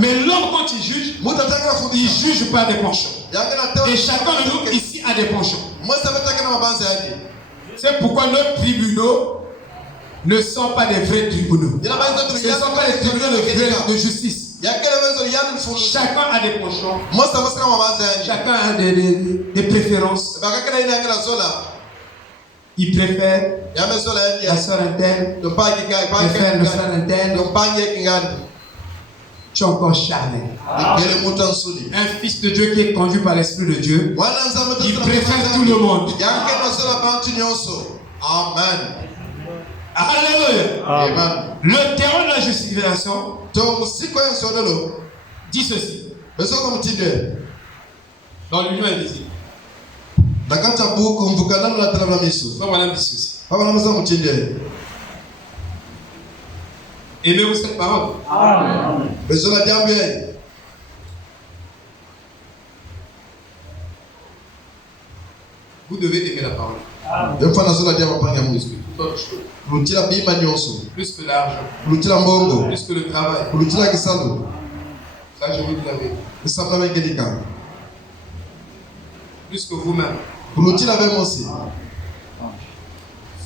Mais l'homme, quand il juge par des penchants. Et chacun de nous ici a des penchants. C'est pourquoi nos tribunaux ne sont pas des vrais tribunaux. Ce ne sont pas des tribunaux de justice. Chacun a des penchants. Chacun a des préférences. Il préfère la soeur interne, préfère le frère interne. Tu es encore charnel. Un fils de Dieu qui est conduit par l'Esprit de Dieu, il préfère tout le monde. Amen. Alléluia. Amen. Le terrain de la justification dit ceci. Dans l'union invisible. Voilà dit ceci. Aimez-vous cette parole? Amen. Vous devez aimer la parole. Plus que l'argent. Plus que le travail. Ça, je vous dis la vérité. Plus que vous-même.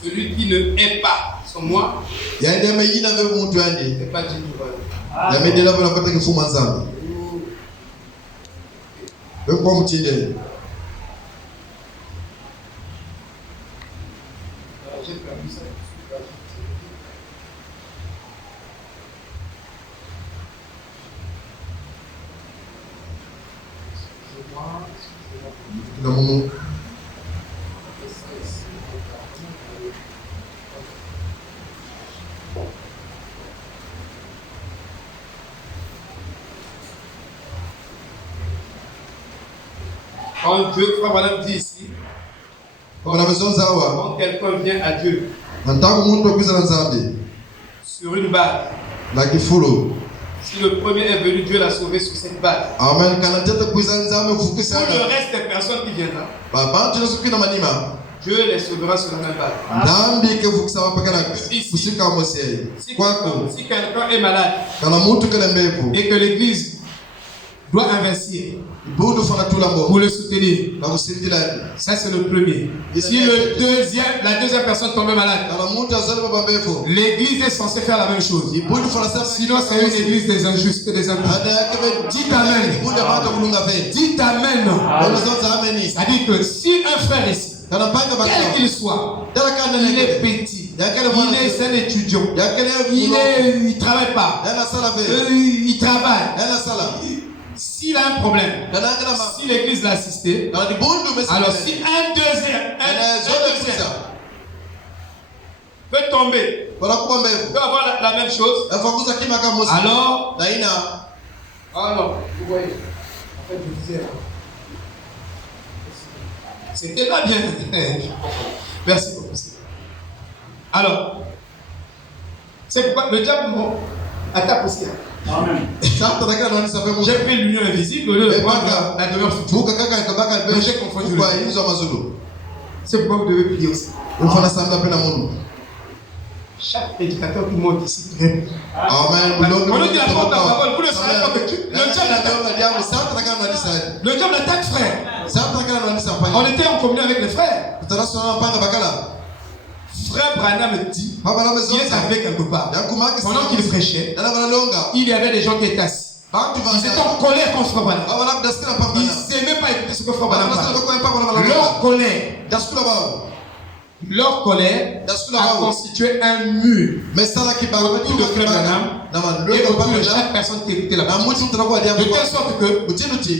Celui qui ne hait pas son moi n'est pas digne de valeur. Quand Dieu, quand Madame dit ici, quand quelqu'un vient à Dieu sur une barque, si le premier est venu, Dieu l'a sauvé sur cette barque. Pour le reste des personnes qui viendront, Dieu les sauvera sur la même barque. Si quelqu'un est malade et que l'Église doit investir pour le soutenir, ça c'est le premier. Si la deuxième personne tombe malade, l'Église est censée faire la même chose. Sinon c'est une église des injustes, des impies. Dites Amen. Dites Amen. C'est-à-dire que si un frère ici, quel qu'il soit, il est petit, il est un étudiant, il ne travaille pas, il travaille. S'il a un problème, si l'église l'a assisté, alors si un deuxième peut tomber, peut avoir la même chose, alors, vous voyez, en fait, je disais, c'était pas bien. Merci beaucoup. Alors, c'est pourquoi le diable attaque aussi. Amen. J'ai pris l'union invisible au lieu de voir la demeure future. Mais j'ai confondu. C'est pourquoi vous devez prier aussi. Chaque prédicateur qui monte ici, Amen. On nous dit la porte à parole, vous ne savez pas que le diable attaque frère. On était en communion avec les frères. Frère Branham dit, il est arrivé quelque part. Pendant qu'il prêchait, il y avait des gens qui étaient assis. Ils étaient en colère contre Frère Branham. Ils n'aimaient pas écouter ce que Frère Branham parlait. Leur colère a constitué un mur autour de Frère Branham et autour de chaque personne qui écoutait la parole. De telle sorte que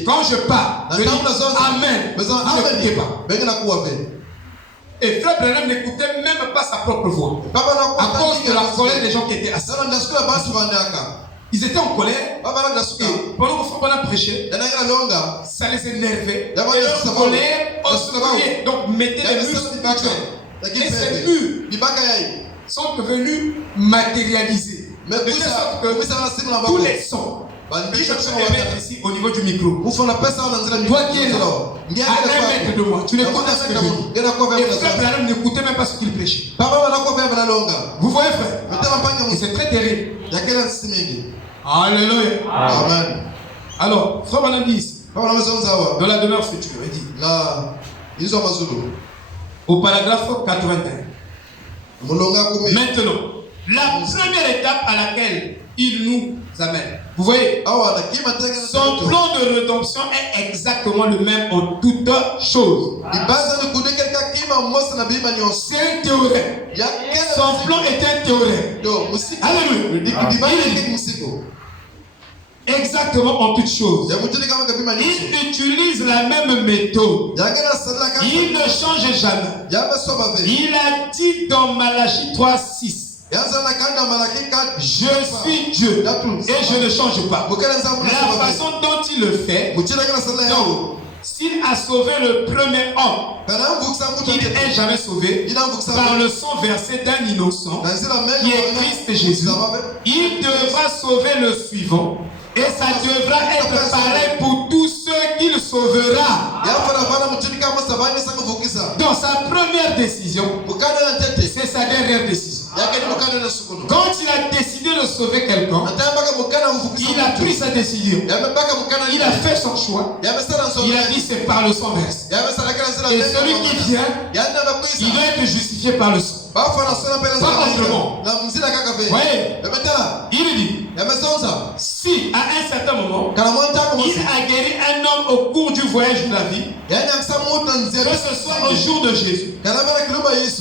quand je parle, je dis Amen. Vous n'écoutez pas. Et Frère Branham n'écoutait même pas sa propre voix à cause de la colère des gens qui étaient assis. Ils étaient en colère. Et pendant que Frère Branham prêchait, ça les énervait. Et leur colère oscillait. Donc mettez les muscles. Et ces murs sont devenus matérialisés. De telle sorte que tous les sons, je peux les mettre ici au niveau du micro. Toi qui es là, à 1 mètre de moi, tu n'écoutes pas ce que je dis. Et frère Branham n'écoutait même pas ce qu'il prêchait. Vous voyez, frère? Et c'est très terrible. Alléluia. Amen. Alors, frère Branham dit ici, dans la demeure future, il dit, au paragraphe 81. Maintenant, la première étape à laquelle il nous amène. Vous voyez, son plan de rédemption est exactement le même en toutes choses. C'est un théorème. Son plan est un théorème. Alléluia. Exactement en toutes choses. Il utilise la même méthode. Il ne change jamais. Il a dit dans Malachie 3:6. Je suis Dieu et je ne change pas. La façon dont il le fait, donc, s'il a sauvé le premier homme, qui n'est jamais sauvé, par le sang versé d'un innocent, qui est Christ Jésus, il devra sauver le suivant. Et ça devra être pareil pour tous ceux qu'il sauvera. Dans sa première décision, c'est sa dernière décision. Quand il a décidé de sauver quelqu'un, il a pris sa décision. Il a fait son choix. Il a dit c'est par le sang versé. Et celui qui vient, il doit être justifié par le sang. Pas autrement. Voyez, il dit, si à un certain moment, il a guéri un homme au cours du voyage de la vie, que ce soit au jour de Jésus,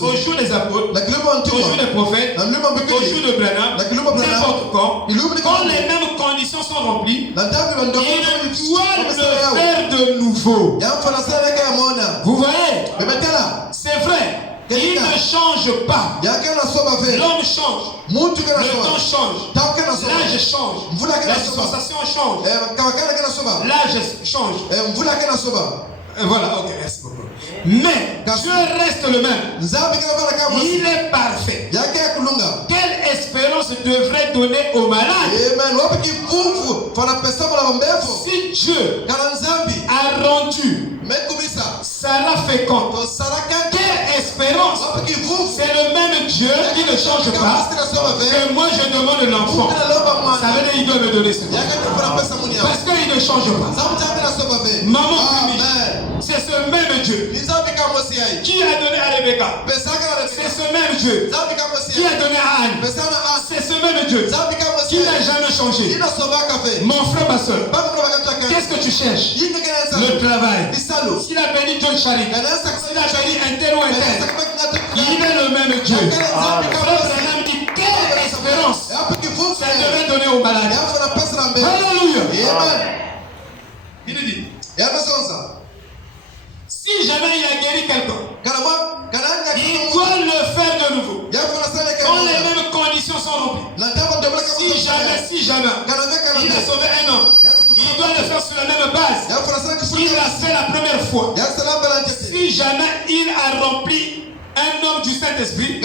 au jour des apôtres, au jour des prophètes, au jour de Branham, n'importe quand les mêmes conditions sont remplies, il doit le faire de nouveau. Vous voyez, c'est vrai. Il ne change pas. L'homme change. Le temps change. L'âge change. La dispensation change. L'âge change. Voilà, ok, merci beaucoup. Mais Dieu reste le même. Il est parfait. Quelle espérance devrait donner aux malades? Si Dieu a rendu Sarah féconde, quelle espérance? C'est le même Dieu qui ne change pas. Que moi je demande l'enfant. Ça veut dire qu'il doit me donner ce Dieu. Parce qu'il ne change pas. Maman, c'est ce même Dieu qui a donné à Rebecca. C'est ce même Dieu qui a donné à Anne. C'est ce même Dieu qui n'a jamais changé. Mon frère, ma soeur, qu'est-ce que tu cherches? Le travail. S'il a béni John Charik, s'il a béni un tel ou un tel, il est le même Dieu. Frère Branham dit quelle espérance ça devait donner aux malades. Alléluia. Il dit, si jamais il a guéri quelqu'un, il doit le faire de nouveau. Quand les mêmes conditions sont remplies. Si jamais il a sauvé un homme, il doit le faire sur la même base. Il l'a fait la première fois. Si jamais il a rempli un homme du Saint-Esprit, il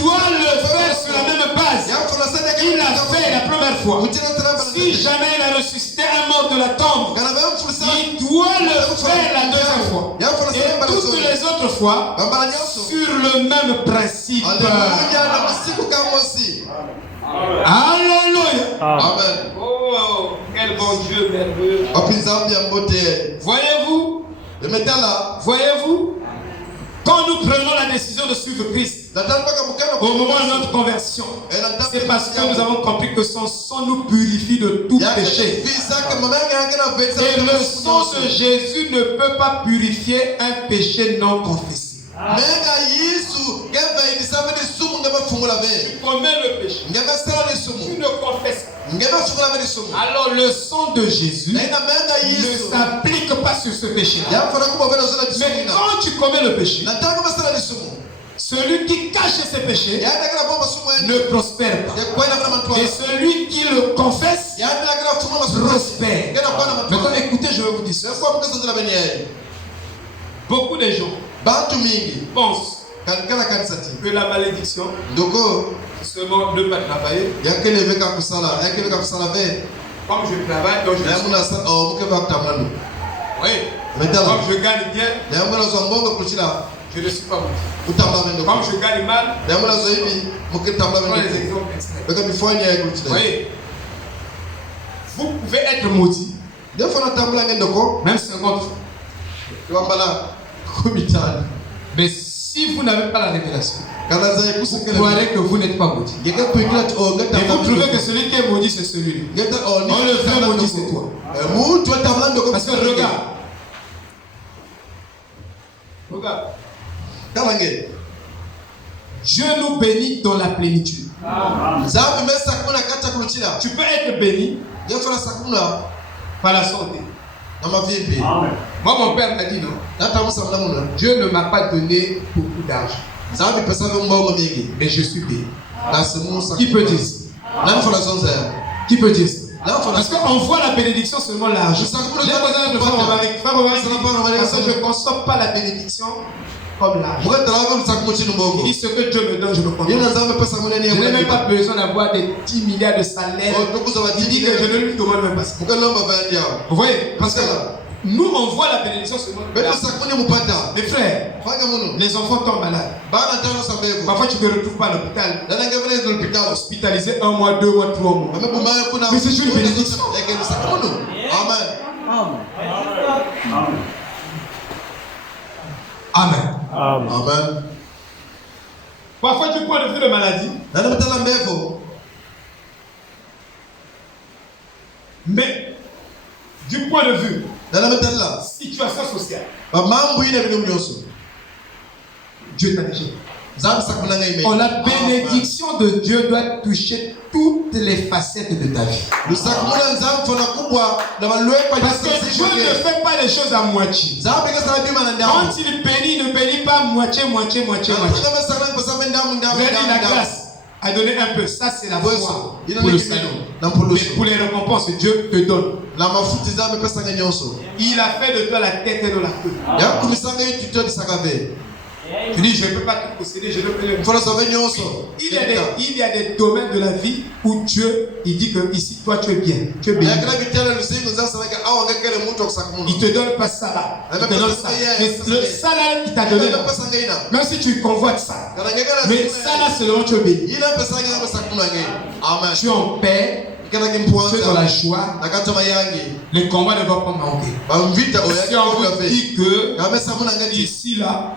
doit le faire sur la même base. Il l'a fait la première fois. Si jamais il a ressuscité un mort de la tombe, il doit le faire la deuxième fois. Et toutes les autres fois, sur le même principe. Alléluia. Amen. Oh, quel bon Dieu merveilleux. Voyez-vous, quand nous prenons la décision de suivre Christ, au moment de notre conversion, c'est parce que nous avons compris que son sang nous purifie de tout péché. Et le sang de Jésus ne peut pas purifier un péché non confessé. Tu commets le péché. Tu ne confesses pas. Alors le sang de Jésus ne s'applique pas sur ce péché-là. Mais quand tu commets le péché, celui qui cache ses péchés ne prospère pas. Et celui qui le confesse prospère. Maintenant écoutez, je vais vous dire ça. Beaucoup de gens pensent que la malédiction, seulement ne pas travailler. Comme je travaille, donc je oui. Comme je gagne bien, je ne suis pas maudit. Comme je gagne mal, je prends les exemples extrêmes. Oui. Vous pouvez être maudit, même 50 fois. Mais si vous n'avez pas la révélation, vous croirez que vous n'êtes pas maudit. Et vous trouvez que celui qui est maudit, c'est celui-là. On le fait maudit, c'est toi. Parce que regarde, Dieu nous bénit dans la plénitude. Tu peux être béni par la santé. Moi, mon père m'a dit non. Dieu ne m'a pas donné beaucoup d'argent. Mais je suis béni. Qui peut dire ça? Qui peut dire ça? Parce qu'on voit la bénédiction seulement l'argent. J'ai besoin de parce que je ne consomme pas la bénédiction comme l'argent. Il dit ce que Dieu me donne, je me consomme. Je n'ai même pas besoin d'avoir des 10 milliards de salaires. Il dit que je ne lui demande même pas ça. Vous voyez? Parce que nous, on voit la bénédiction seulement. Mes frères, les enfants tombent malades. Parfois, tu ne te retrouves pas à l'hôpital. Hospitalisé 1 mois, 2 mois, 3 mois. Mais c'est une bénédiction. Amen. Amen. Parfois, tu prends le feu de maladie. Mais, du point de vue situation sociale, Dieu t'a déjà. La bénédiction de Dieu doit toucher toutes les facettes de ta vie. Parce que Dieu ne fait pas les choses à moitié. Quand il bénit, il ne bénit pas moitié. Vous avez dit la grâce a donné un peu. Ça, c'est la foi pour le salut. Mais pour les récompenses, Dieu te donne. Il a fait de toi la tête et de la queue. Tu dis, je ne peux pas tout posséder, je ne peux pas. Il y a des domaines de la vie où Dieu, il dit que ici, toi, tu es bien. Tu es béni. Il te donne pas ça là. Il te donne ça. Mais le ça là, il t'a donné là. Même si tu convoites ça. Mais ça là, c'est le moment où tu es béni. Tu es en paix. Tu es dans la joie. Les combats ne vont pas manquer. Si on vous dit que ici là,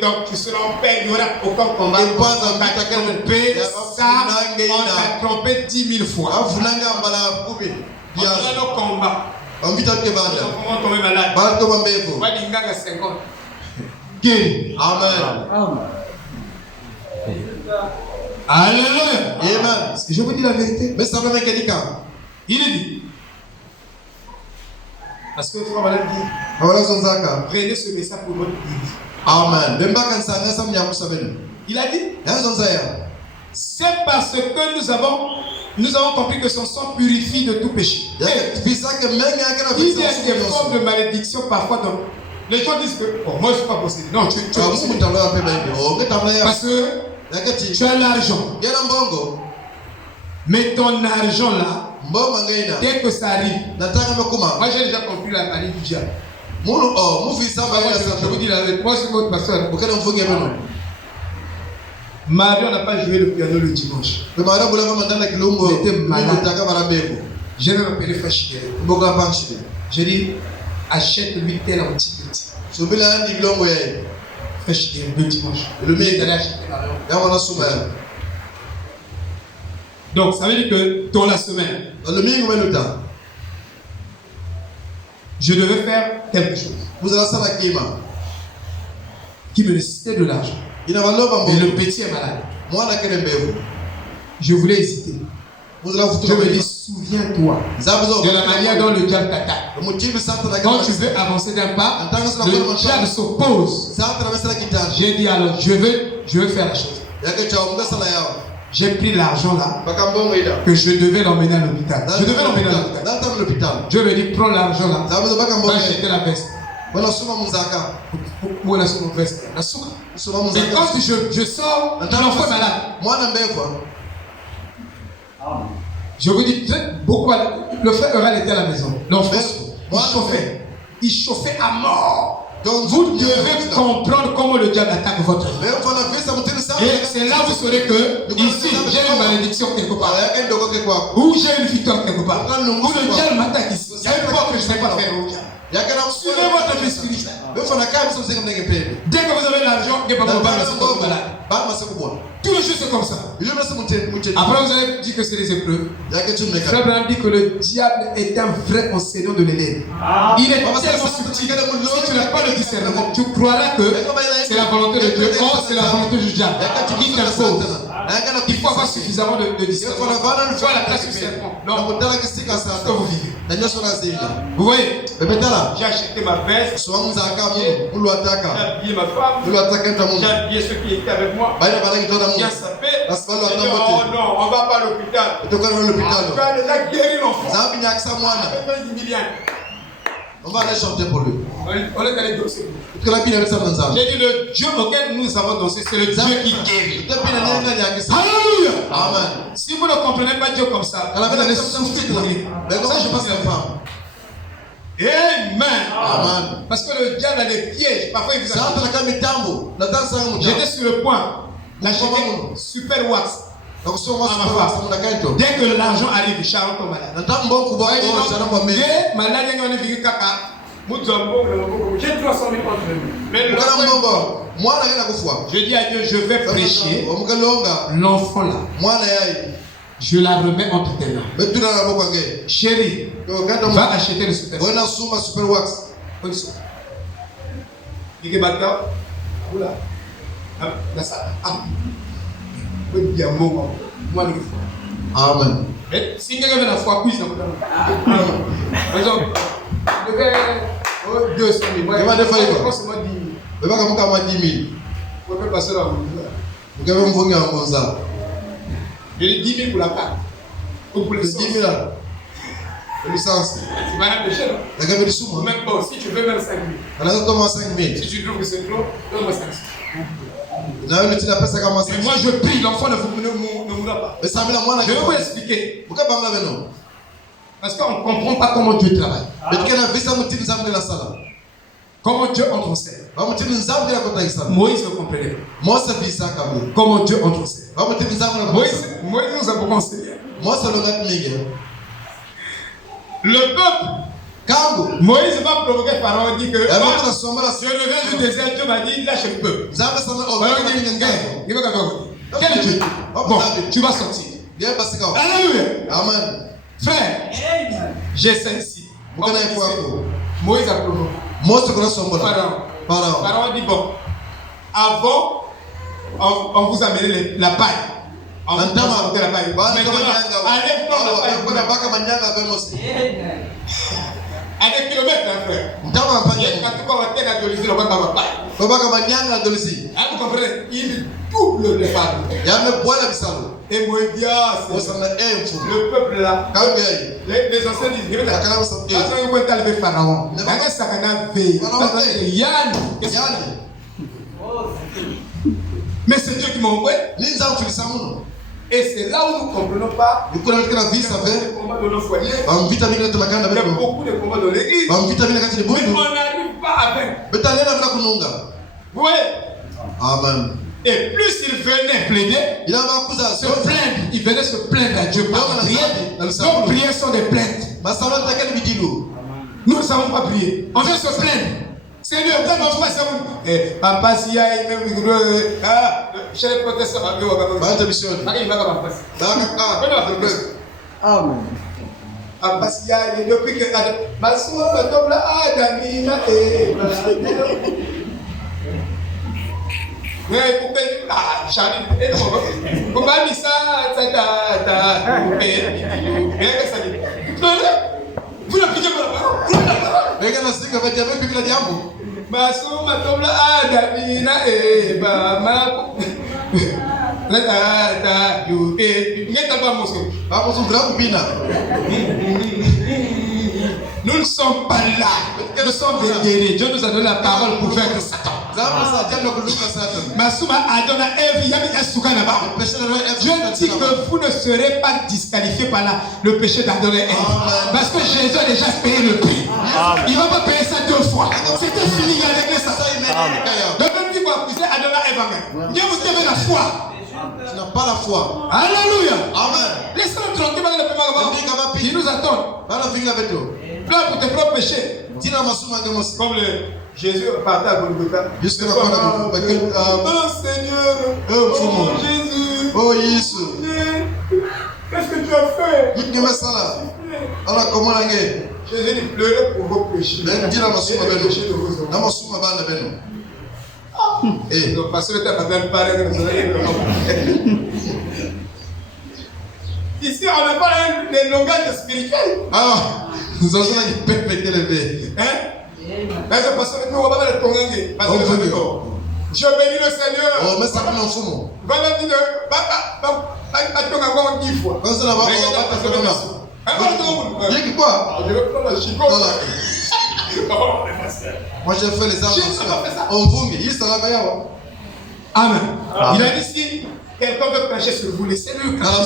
donc tu seras en paix, il n'y aura aucun combat. On t'a trompé, ça, on t'a trompé 10 000 fois. On a nos combats. On va tomber malade. On va dire 50. Amen. Alléluia. Amen. Je vous dis la vérité. Mais ça va avec quelqu'un. Il est dit. Parce que frère Valère dit, prenez ce message pour votre vie. Amen. Il a dit, c'est parce que nous avons compris que son sang purifie de tout péché. Il y a des formes de malédiction parfois. Donc, les gens disent que moi je ne suis pas possédé. Non, tu es possédé. Parce que tu as l'argent. Mais ton argent là, dès que ça arrive, moi j'ai déjà compris la maladie du diable. Je vous dis la vérité, moi c'est votre pasteur. Mario n'a pas joué le piano le dimanche. Il était malade. Je l'ai appelé Fachidé. J'ai dit, achète-lui tel antidote. Fachidé le dimanche. Il est allé acheter Mario. Donc ça veut dire que dans la semaine, je devais faire quelque chose qui me nécessitait de l'argent. Et le petit est malade. Je voulais hésiter. Je me dis, souviens-toi de la manière dont le diable t'attaque. Quand tu veux avancer d'un pas, le diable s'oppose. J'ai dit alors, je veux faire la chose. J'ai pris l'argent là, que je devais l'emmener à l'hôpital. Je devais l'emmener à l'hôpital. Je me dis, prends l'argent là, va acheter la veste. Voilà suma muzaka. Voilà sur mon veste. La souka. Suma Et muzaka. quand je sors, l'enfant est malade. Moi na mbefwa. Je vous dis, beaucoup, le frère Eral était à la maison. L'enfant, il chauffait à mort. Donc vous devez comprendre comment le diable attaque votre vie. Et c'est là où vous saurez que ici j'ai une malédiction quelque part. Ou j'ai une victoire quelque part. Ou le diable m'attaque ici. Il y a une porte que je ne sais pas faire. Suivez votre esprit. Dès que vous avez l'argent, tout le jeu c'est comme ça. Après vous allez dire que c'est des épreuves. Frère Branham dit que le diable est un vrai enseignant de l'élève. Il est tellement subtil. Si tu n'as pas le discernement, tu croiras que c'est la volonté de Dieu. Or c'est la volonté du diable. Il t'impose. Il faut avoir suffisamment de discernement. Tu as la place du serpent. Non. Ce que vous vivez. Vous voyez, j'ai acheté ma veste. J'ai habillé ma femme. J'ai habillé ceux qui étaient avec moi. Bien sapé. Oh non, on va pas à l'hôpital. Tu vas déjà guérir l'enfant. On va aller chanter pour lui. On est allé danser. J'ai dit le Dieu auquel nous avons dansé, c'est le Dieu qui guérit. Alléluia. Amen. Si vous ne comprenez pas Dieu comme ça, vous allez souffrir pour lui. Ça, je pense que c'est femme. Amen. Amen. Parce que le diable a des pièges. Parfois il vous a. J'étais sur le point d'acheter super wax. Dès que l'argent arrive, Sharon tombe malade. J'ai 300 000 contre lui. Mais je dis à Dieu, je vais prêcher l'enfant là. Je la remets entre tes mains. Chérie, va acheter le super wax. Amen. Mais si quelqu'un veut la foi, puis ça me donne. Par exemple, je vais 200 000. Moi, je vais faire 10 000. Je vais passer là. Je dis 10 000 pour la carte. Ou pour les 10 000 là. Le licence. Tu vas la pécher là. Même bon, si tu veux même 5 000. Si tu trouves que c'est trop, donne-moi 5 000. Et moi je prie, l'enfant ne mourra pas. Je vais vous expliquer. Parce qu'on ne comprend pas comment Dieu travaille. Comment Dieu entre en scène. Moïse ne comprenait pas. Comment Dieu entre en scène. Moïse nous a beaucoup enseigné. Le peuple, Moïse va provoquer Pharaon, dit que je reviens du désert, Dieu m'a dit, lâche le peuple. Quel Dieu? Bon, tu vas sortir. Alléluia. Amen. Frère, j'ai ça ici. Moïse a provoqué. Pharaon dit, bon, avant, on vous a amené la paille. On vous a amené la paille. Allez prendre la paille. À des kilomètres, frère. Vous comprenez? Il double les femmes. Et Moïse dit, le peuple là, les anciens disent, Pharaon. Mais c'est Dieu qui m'a envoyé. Et c'est là où nous ne comprenons pas le combat de nos foyers. Il y a beaucoup de combats dans l'église. Mais on n'arrive pas à vaincre. Vous voyez? Amen. Et plus il venait plaider, se plaindre, il venait se plaindre à Dieu par la prière. Nos prières sont des plaintes. Nous ne savons pas prier. On vient se plaindre. Seigneur, quand on passe à papa, si il y a une chez les protestants, Amen. Parce qu'il y a depuis que Massouma tombe là, Adamina et mais pourquoi Charlie, pourquoi ça, vous ne piquez pas la parole. Massouma tombe là, Adamina et Bama. Nous ne sommes pas là. Nous sommes des guerriers. Dieu nous a donné la parole pour vaincre Satan. Masuma adona Eve yami esuka na ba. Dieu dit que vous ne serez pas disqualifiés par le péché d'adorer Eve. Parce que Jésus a déjà payé le prix. Il ne va pas payer ça 2 fois. C'était fini, il a réglé ça. Donc même si vous accusez adona Eve, Dieu vous donne la foi. Tu n'as pas la foi. Alléluia. Amen. Laisse-le tranquille. Il nous attend. Pleure pour tes propres péchés. Comme Jésus partait à Golgotha. Oh Seigneur. Oh Jésus. Oh Jésus. Qu'est-ce que tu as fait? Jésus dit pleurez pour vos péchés. Donc, parce que le temps n'a même pas ici, on n'a pas les langages spirituels. Ah, nous avons dit péter les veilles. Hein? Parce que nous, on va le tonganger. Parce que je bénis le Seigneur. Oh, mais ça me fout. Voilà, dis-le. Pas tonganger 10 fois. Quand ça va, je vais prendre la chico. Moi j'ai fait les armes. On vous il s'en va. Amen. Il a dit si quelqu'un veut cracher sur vous, laissez-le cracher.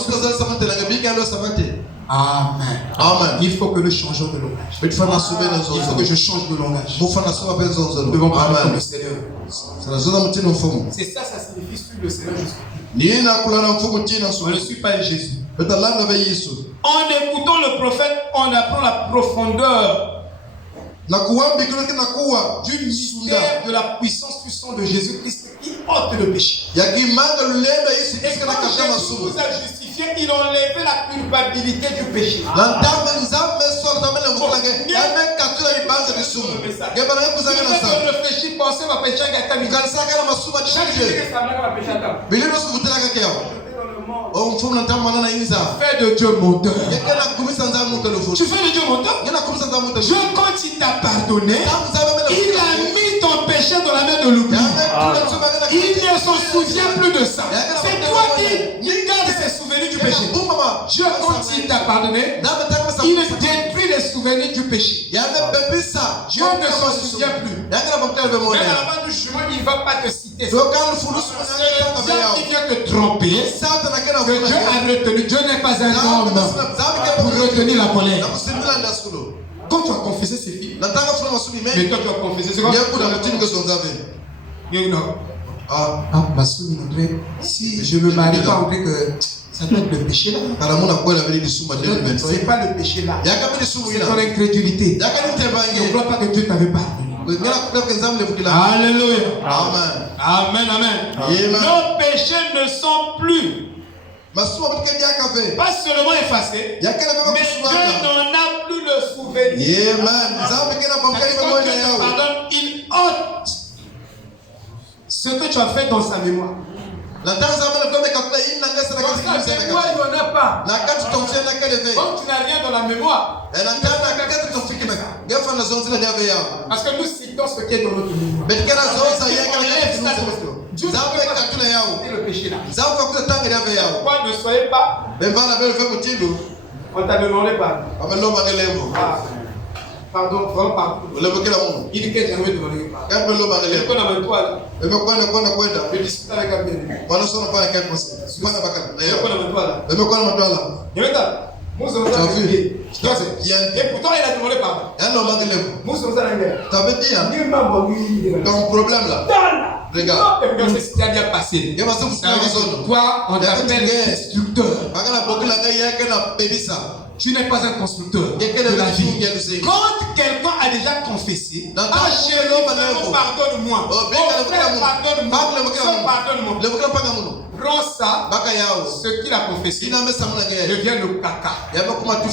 Amen. Amen. Il faut que nous changions de langage. Il faut que je change de langage. Nous devons parler comme le Seigneur. C'est ça, ça signifie suivre le Seigneur jusqu'au bout. Je ne suis pas Jésus. En écoutant le prophète, on apprend la profondeur du mystère de la puissance puissante de Jésus-Christ qui ôte le péché. Et quand Jésus nous a justifiés, il a enlevé la culpabilité du péché. Vous réfléchir, pensez à péché fais de Dieu menteur. Tu fais de Dieu menteur. Dieu, quand il t'a pardonné, il a mis ton péché dans la main de l'oubli. Il ne s'en souvient plus de ça. C'est toi qui gardes ses souvenirs du péché. Dieu, quand il t'a pardonné, il détruit les souvenirs du péché. Dieu ne s'en souvient plus. Même à la fin du chemin, il ne va pas te citer. Parce que le diable qui vient te tromper, que Dieu a retenu. Dieu n'est pas un homme pour retenir la colère. Quand tu as confessé ces filles, mais toi tu as confessé, c'est quoi? Si je ne me marie pas, on dirait que ça doit être le péché là. C'est pas le péché là. C'est ton incrédulité. Ne crois pas que Dieu t'avait pardonné. Alléluia. Amen. Amen. Amen. Nos péchés ne sont plus pas seulement effacés, mais Dieu n'en a plus le souvenir. Quand Dieu te pardonne, il ôte ce que tu as fait dans sa mémoire. Dans sa mémoire, il n'y en a pas. Quand tu n'as rien dans la mémoire, parce que nous citons ce qui est dans notre mémoire. Dieu le péché là. Pourquoi ne soyez pas? On t'a demandé pardon. Pardon, pardon. Il dit que j'ai envie de demander pardon. Il est comme toi là. Je discute avec un bien. Et pourtant il a demandé pardon. Ton problème là. Regarde. C'est ce qui a bien passé. Toi, on t'appelle instructeur. Tu n'es pas un constructeur de la vie. Quand quelqu'un a déjà confessé, pardonne-moi. Pardonne-moi. Prends ça, ce qu'il a confessé, devient le caca.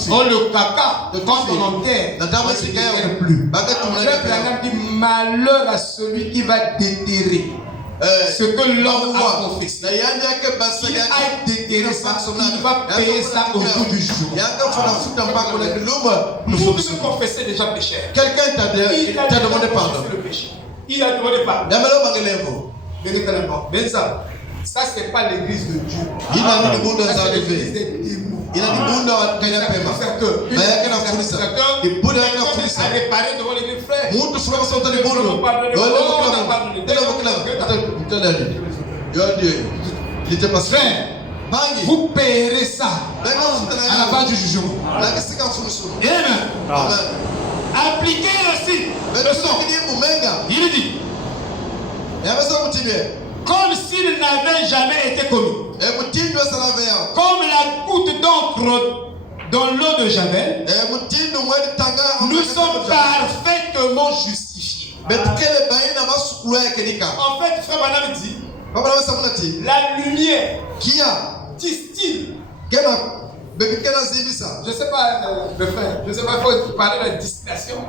Oh, le caca, quand on enterre, on ne le plus. Le dit malheur à celui qui va déterrer ce que l'homme a confessé. Il a déterré ça, il va payer ça au bout du jour. Vous devez confesser déjà pécheur. Quelqu'un t'a demandé pardon. Il a demandé pardon. Ça, c'est pas l'église de Dieu. C'est l'église des démons. ila ni bunda wa kanya pema na yake na furisa ni bunda yake na furisa réparer devant l'église frère. mtu fulani sasa utani bunda ndio mtala ndio il était pas frère. Vous paierez ça à la fin du jugement. Amen. Appliquez aussi le son. Il dit comme s'il n'avait jamais été commis. Comme la goutte d'encre dans l'eau de Javel, nous sommes parfaitement justifiés. En fait, frère Branham dit la lumière qui a distille. Je ne sais pas, le frère, je ne sais pas, il faut parler de la distillation.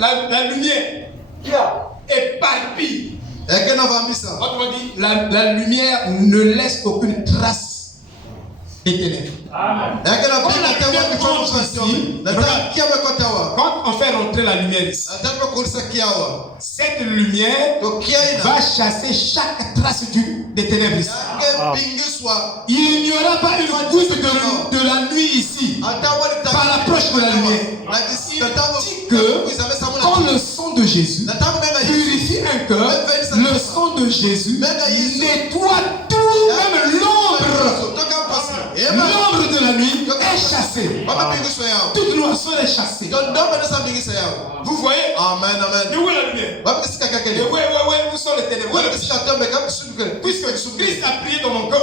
La lumière qui a éparpille. Autrement dit, la lumière ne laisse aucune trace des ténèbres. Quand on fait rentrer la lumière ici, cette lumière va chasser chaque trace des ténèbres ici. Il n'y aura pas une goutte de la nuit ici par l'approche de la lumière. Il dit que quand le sang de Jésus purifie un cœur, le sang de Jésus nettoie tout, même l'ombre. L'ombre de la nuit est chassée. Toute noirceur est chassée. Vous voyez? Amen, amen. Et où est la lumière? Où sont les ténèbres? Puisque Christ a prié dans mon cœur,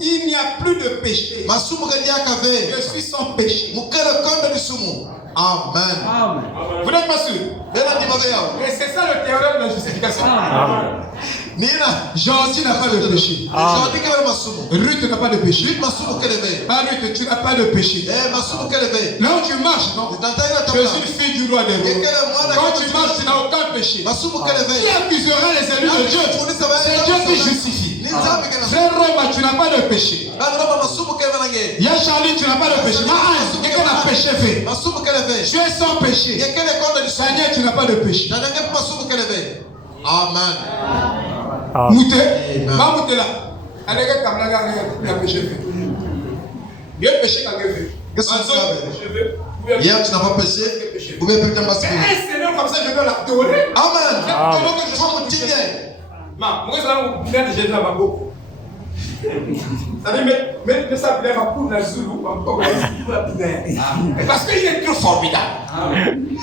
il n'y a plus de péché. Je suis sans péché. Amen. Vous n'êtes pas sûr? Et c'est ça le théorème de la justification. Gentil n'a pas de péché. Ruth n'a pas de péché. Pas Ruth, tu n'as pas de péché. Là où tu marches, non? Tu es une fille du roi des rois. Quand tu marches, tu n'as aucun péché. Qui accusera les élus de Dieu? C'est Dieu qui justifie. Frère Roma, tu n'as pas de péché. Charlie, tu n'as pas de péché. Quelqu'un a péché fait. Tu es sans péché. Seigneur, tu n'as pas de péché. Amen. Mouté, va mouter là. Allez, il a péché fait. Il a péché quand il a fait. Qu'est-ce que tu as fait? Hier, tu n'as pas péché. Vous m'avez péché dans ma semaine. Un Seigneur comme ça, je vais la donner. Amen. Je vais me dire. Moi, je vais vous Jésus à ma bouche. Ça veut dire, mais ça plaît ma poule dans le Zoulou. Parce qu'il est trop formidable.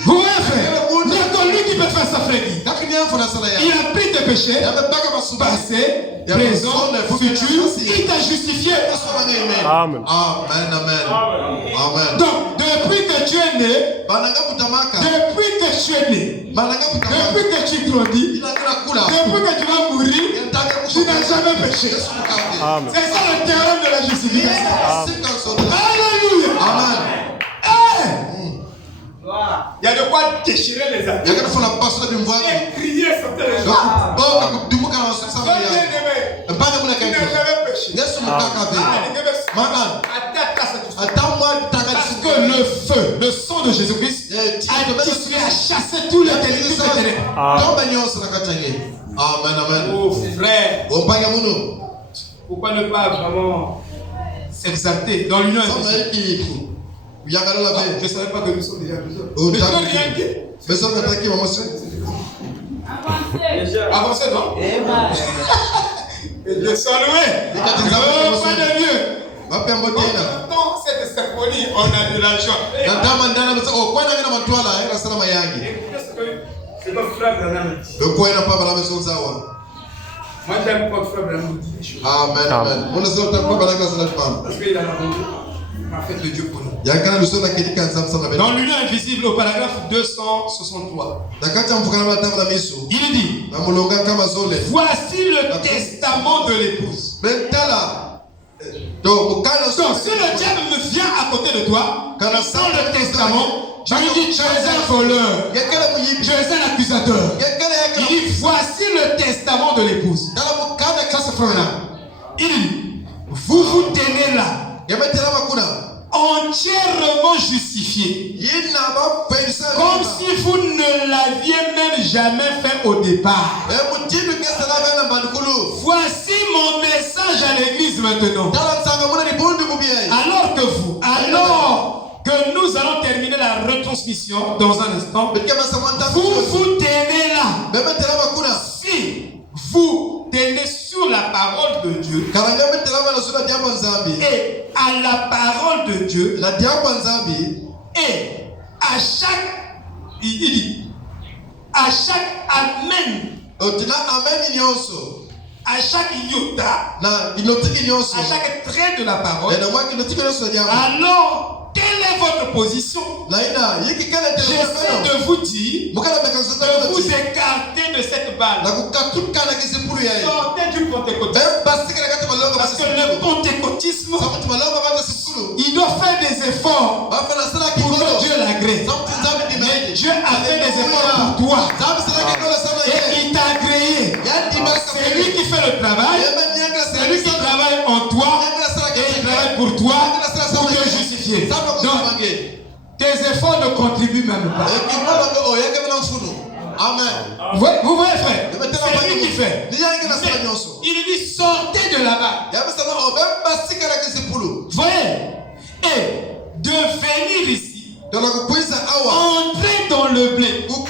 Vous voyez, frère, il n'y a que lui qui peut faire ça, Freddy. Il a pris tes péchés, passé, présent, futur, il t'a justifié. Amen. Amen, amen. Amen. Donc, depuis que tu es né, depuis que tu es né, depuis que tu grandis, depuis que tu vas mourir, tu n'as jamais péché. Amen. C'est ça le théorème de la justification. Alléluia. Amen. Il y a de quoi déchirer les âmes. Et crier sur les gens. Tu n'as jamais péché. Parce que le feu, le sang de Jésus-Christ a chassé tous les ténèbres. Amen, amen. Oh frère, pourquoi ne pas vraiment s'exalter dans l'union invisible? Je ne savais pas que nous sommes déjà plusieurs. Mais je n'ai rien dit. Avancez, non? Je suis loué. Oh, pas de Dieu. Dans cette symphonie, on a de la joie. C'est pas frère Branham dit. Moi, j'aime quand frère Branham dit des choses. Amen, amen. Parce qu'il a fait le Dieu pour nous. Dans l'union invisible, au paragraphe 263, il dit: voici le testament de l'épouse. Donc, si le diable me vient à côté de toi, dans le testament, tu lui dis: tu es un voleur, tu es un accusateur. Il dit: voici le testament de l'épouse. Ça, c'est frère là. Il dit: vous vous tenez là, entièrement justifié, comme si vous ne l'aviez même jamais fait au départ. Voici mon message à à l'église maintenant. Alors que nous allons terminer la retransmission dans un instant, vous tenez là. Si vous tenez sur la parole de Dieu et à la parole de Dieu et à chaque amen, à chaque iota, à chaque trait de la parole, alors quelle est votre position? J'essaie de vous dire de vous écarter de cette balle. Sortez du pentecôtisme. Parce que le pentecôtisme, il doit faire des efforts pour que Dieu l'agrée. Mais Dieu a fait des efforts pour toi. Et il t'a agréé. C'est lui qui fait le travail. C'est lui qui travaille en toi. Et il travaille pour toi pour te justifier. Donc, tes efforts ne contribuent même pas. Amen. Vous voyez, frère, c'est lui qui fait. Il dit sortez de là-bas. Voyez, et de venir ici, entrer dans le blé, où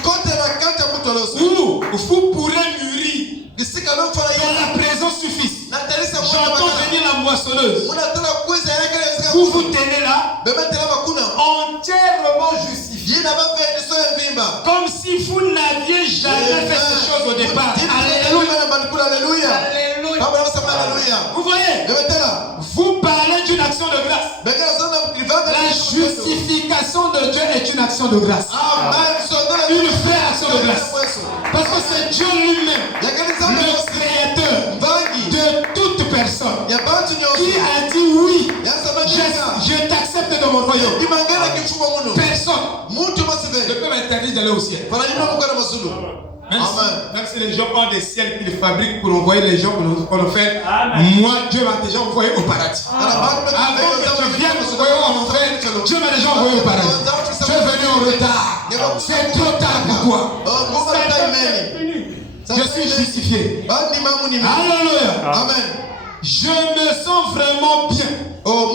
vous pourrez mûrir. Que la présence suffise. J'entends venir la moissonneuse. Vous vous tenez là, entièrement justifié. Comme si vous n'aviez jamais fait ces choses au départ. Alléluia. Alléluia. Vous voyez, vous parlez d'une action de grâce. La justification de Dieu est une action de grâce. Une vraie action de grâce. Parce que c'est Dieu lui-même, le créateur de toute personne, qui a dit oui, je t'accepte dans mon royaume. Personne ne peut m'interdire d'aller au ciel. Même si les gens ont des ciels qu'ils fabriquent pour envoyer les gens qu'on le fait, moi, Dieu m'a déjà envoyé au paradis. Avant que je vienne envoyer en enfer, Dieu m'a déjà envoyé au paradis. Je suis venu en retard. C'est trop tard pour toi. Je suis justifié. Alléluia. Amen. Je me sens vraiment bien. Quand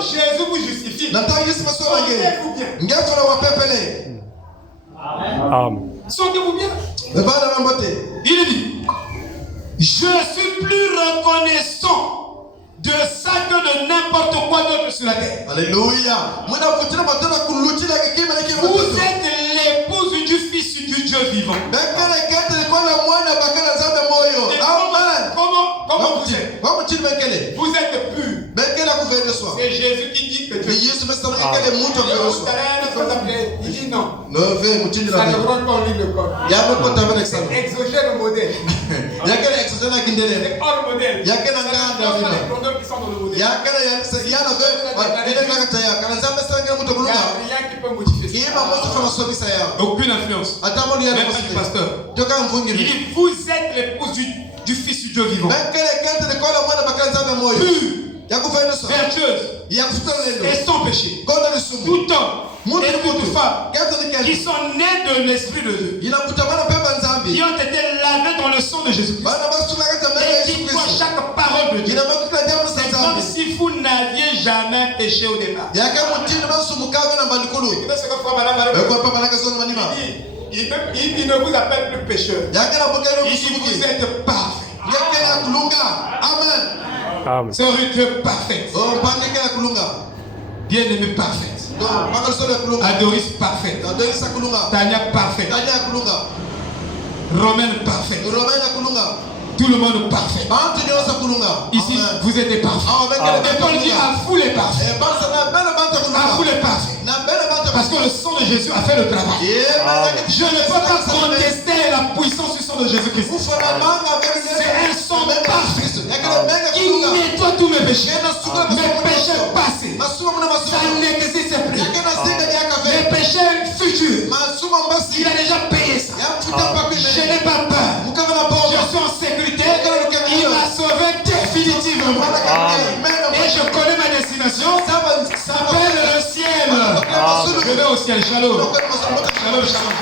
Jésus vous justifie, sentez-vous bien. Amen. Sentez-vous bien. Il dit, je suis plus reconnaissant de ça que de n'importe quoi d'autre sur la terre. Alléluia. Vous êtes l'épouse du Fils du Dieu vivant. Comment vous êtes? Vous êtes pur. C'est Jésus qui dit que Dieu. Il dit non. Ça ne rentre pas en ligne de code. C'est exogène au modèle. C'est hors modèle. Il y a des pronoms qui sont dans le modèle. Il n'y a rien qui peut modifier ça. Aucune influence. Même pas du pasteur. Il dit vous êtes l'épouse du Fils du Dieu vivant. Pur, vertueuse et sans péché. Tout homme et toute femme qui sont nés de l'Esprit de Dieu, qui ont été lavés dans le sang de Jésus-Christ et qui croient chaque parole de Dieu. C'est comme si vous n'aviez jamais péché au départ. Il ne vous appelle plus pécheur. Il dit vous êtes parfait. Amen. Sœur parfaite. Bien-aimée parfaite. Adoris parfaite. Tania parfaite. Romaine parfaite. Tout le monde parfait. Ici, vous êtes parfaits. Et Paul dit à vous les parfaits. À vous les parfaits. Parce que le sang de Jésus a fait le travail. Je ne peux pas contester la puissance du sang de Jésus-Christ. C'est un sang parfait qui nettoie tous mes péchés. Mes péchés passés, ça n'existe plus. Mes péchés futurs, il a déjà payé ça. Je n'ai pas peur. Je suis en sécurité. Il m'a sauvé définitivement. Et je connais ma destination. Ça s'appelle le ciel. Je vais au ciel. Shalom. Shalom, shalom.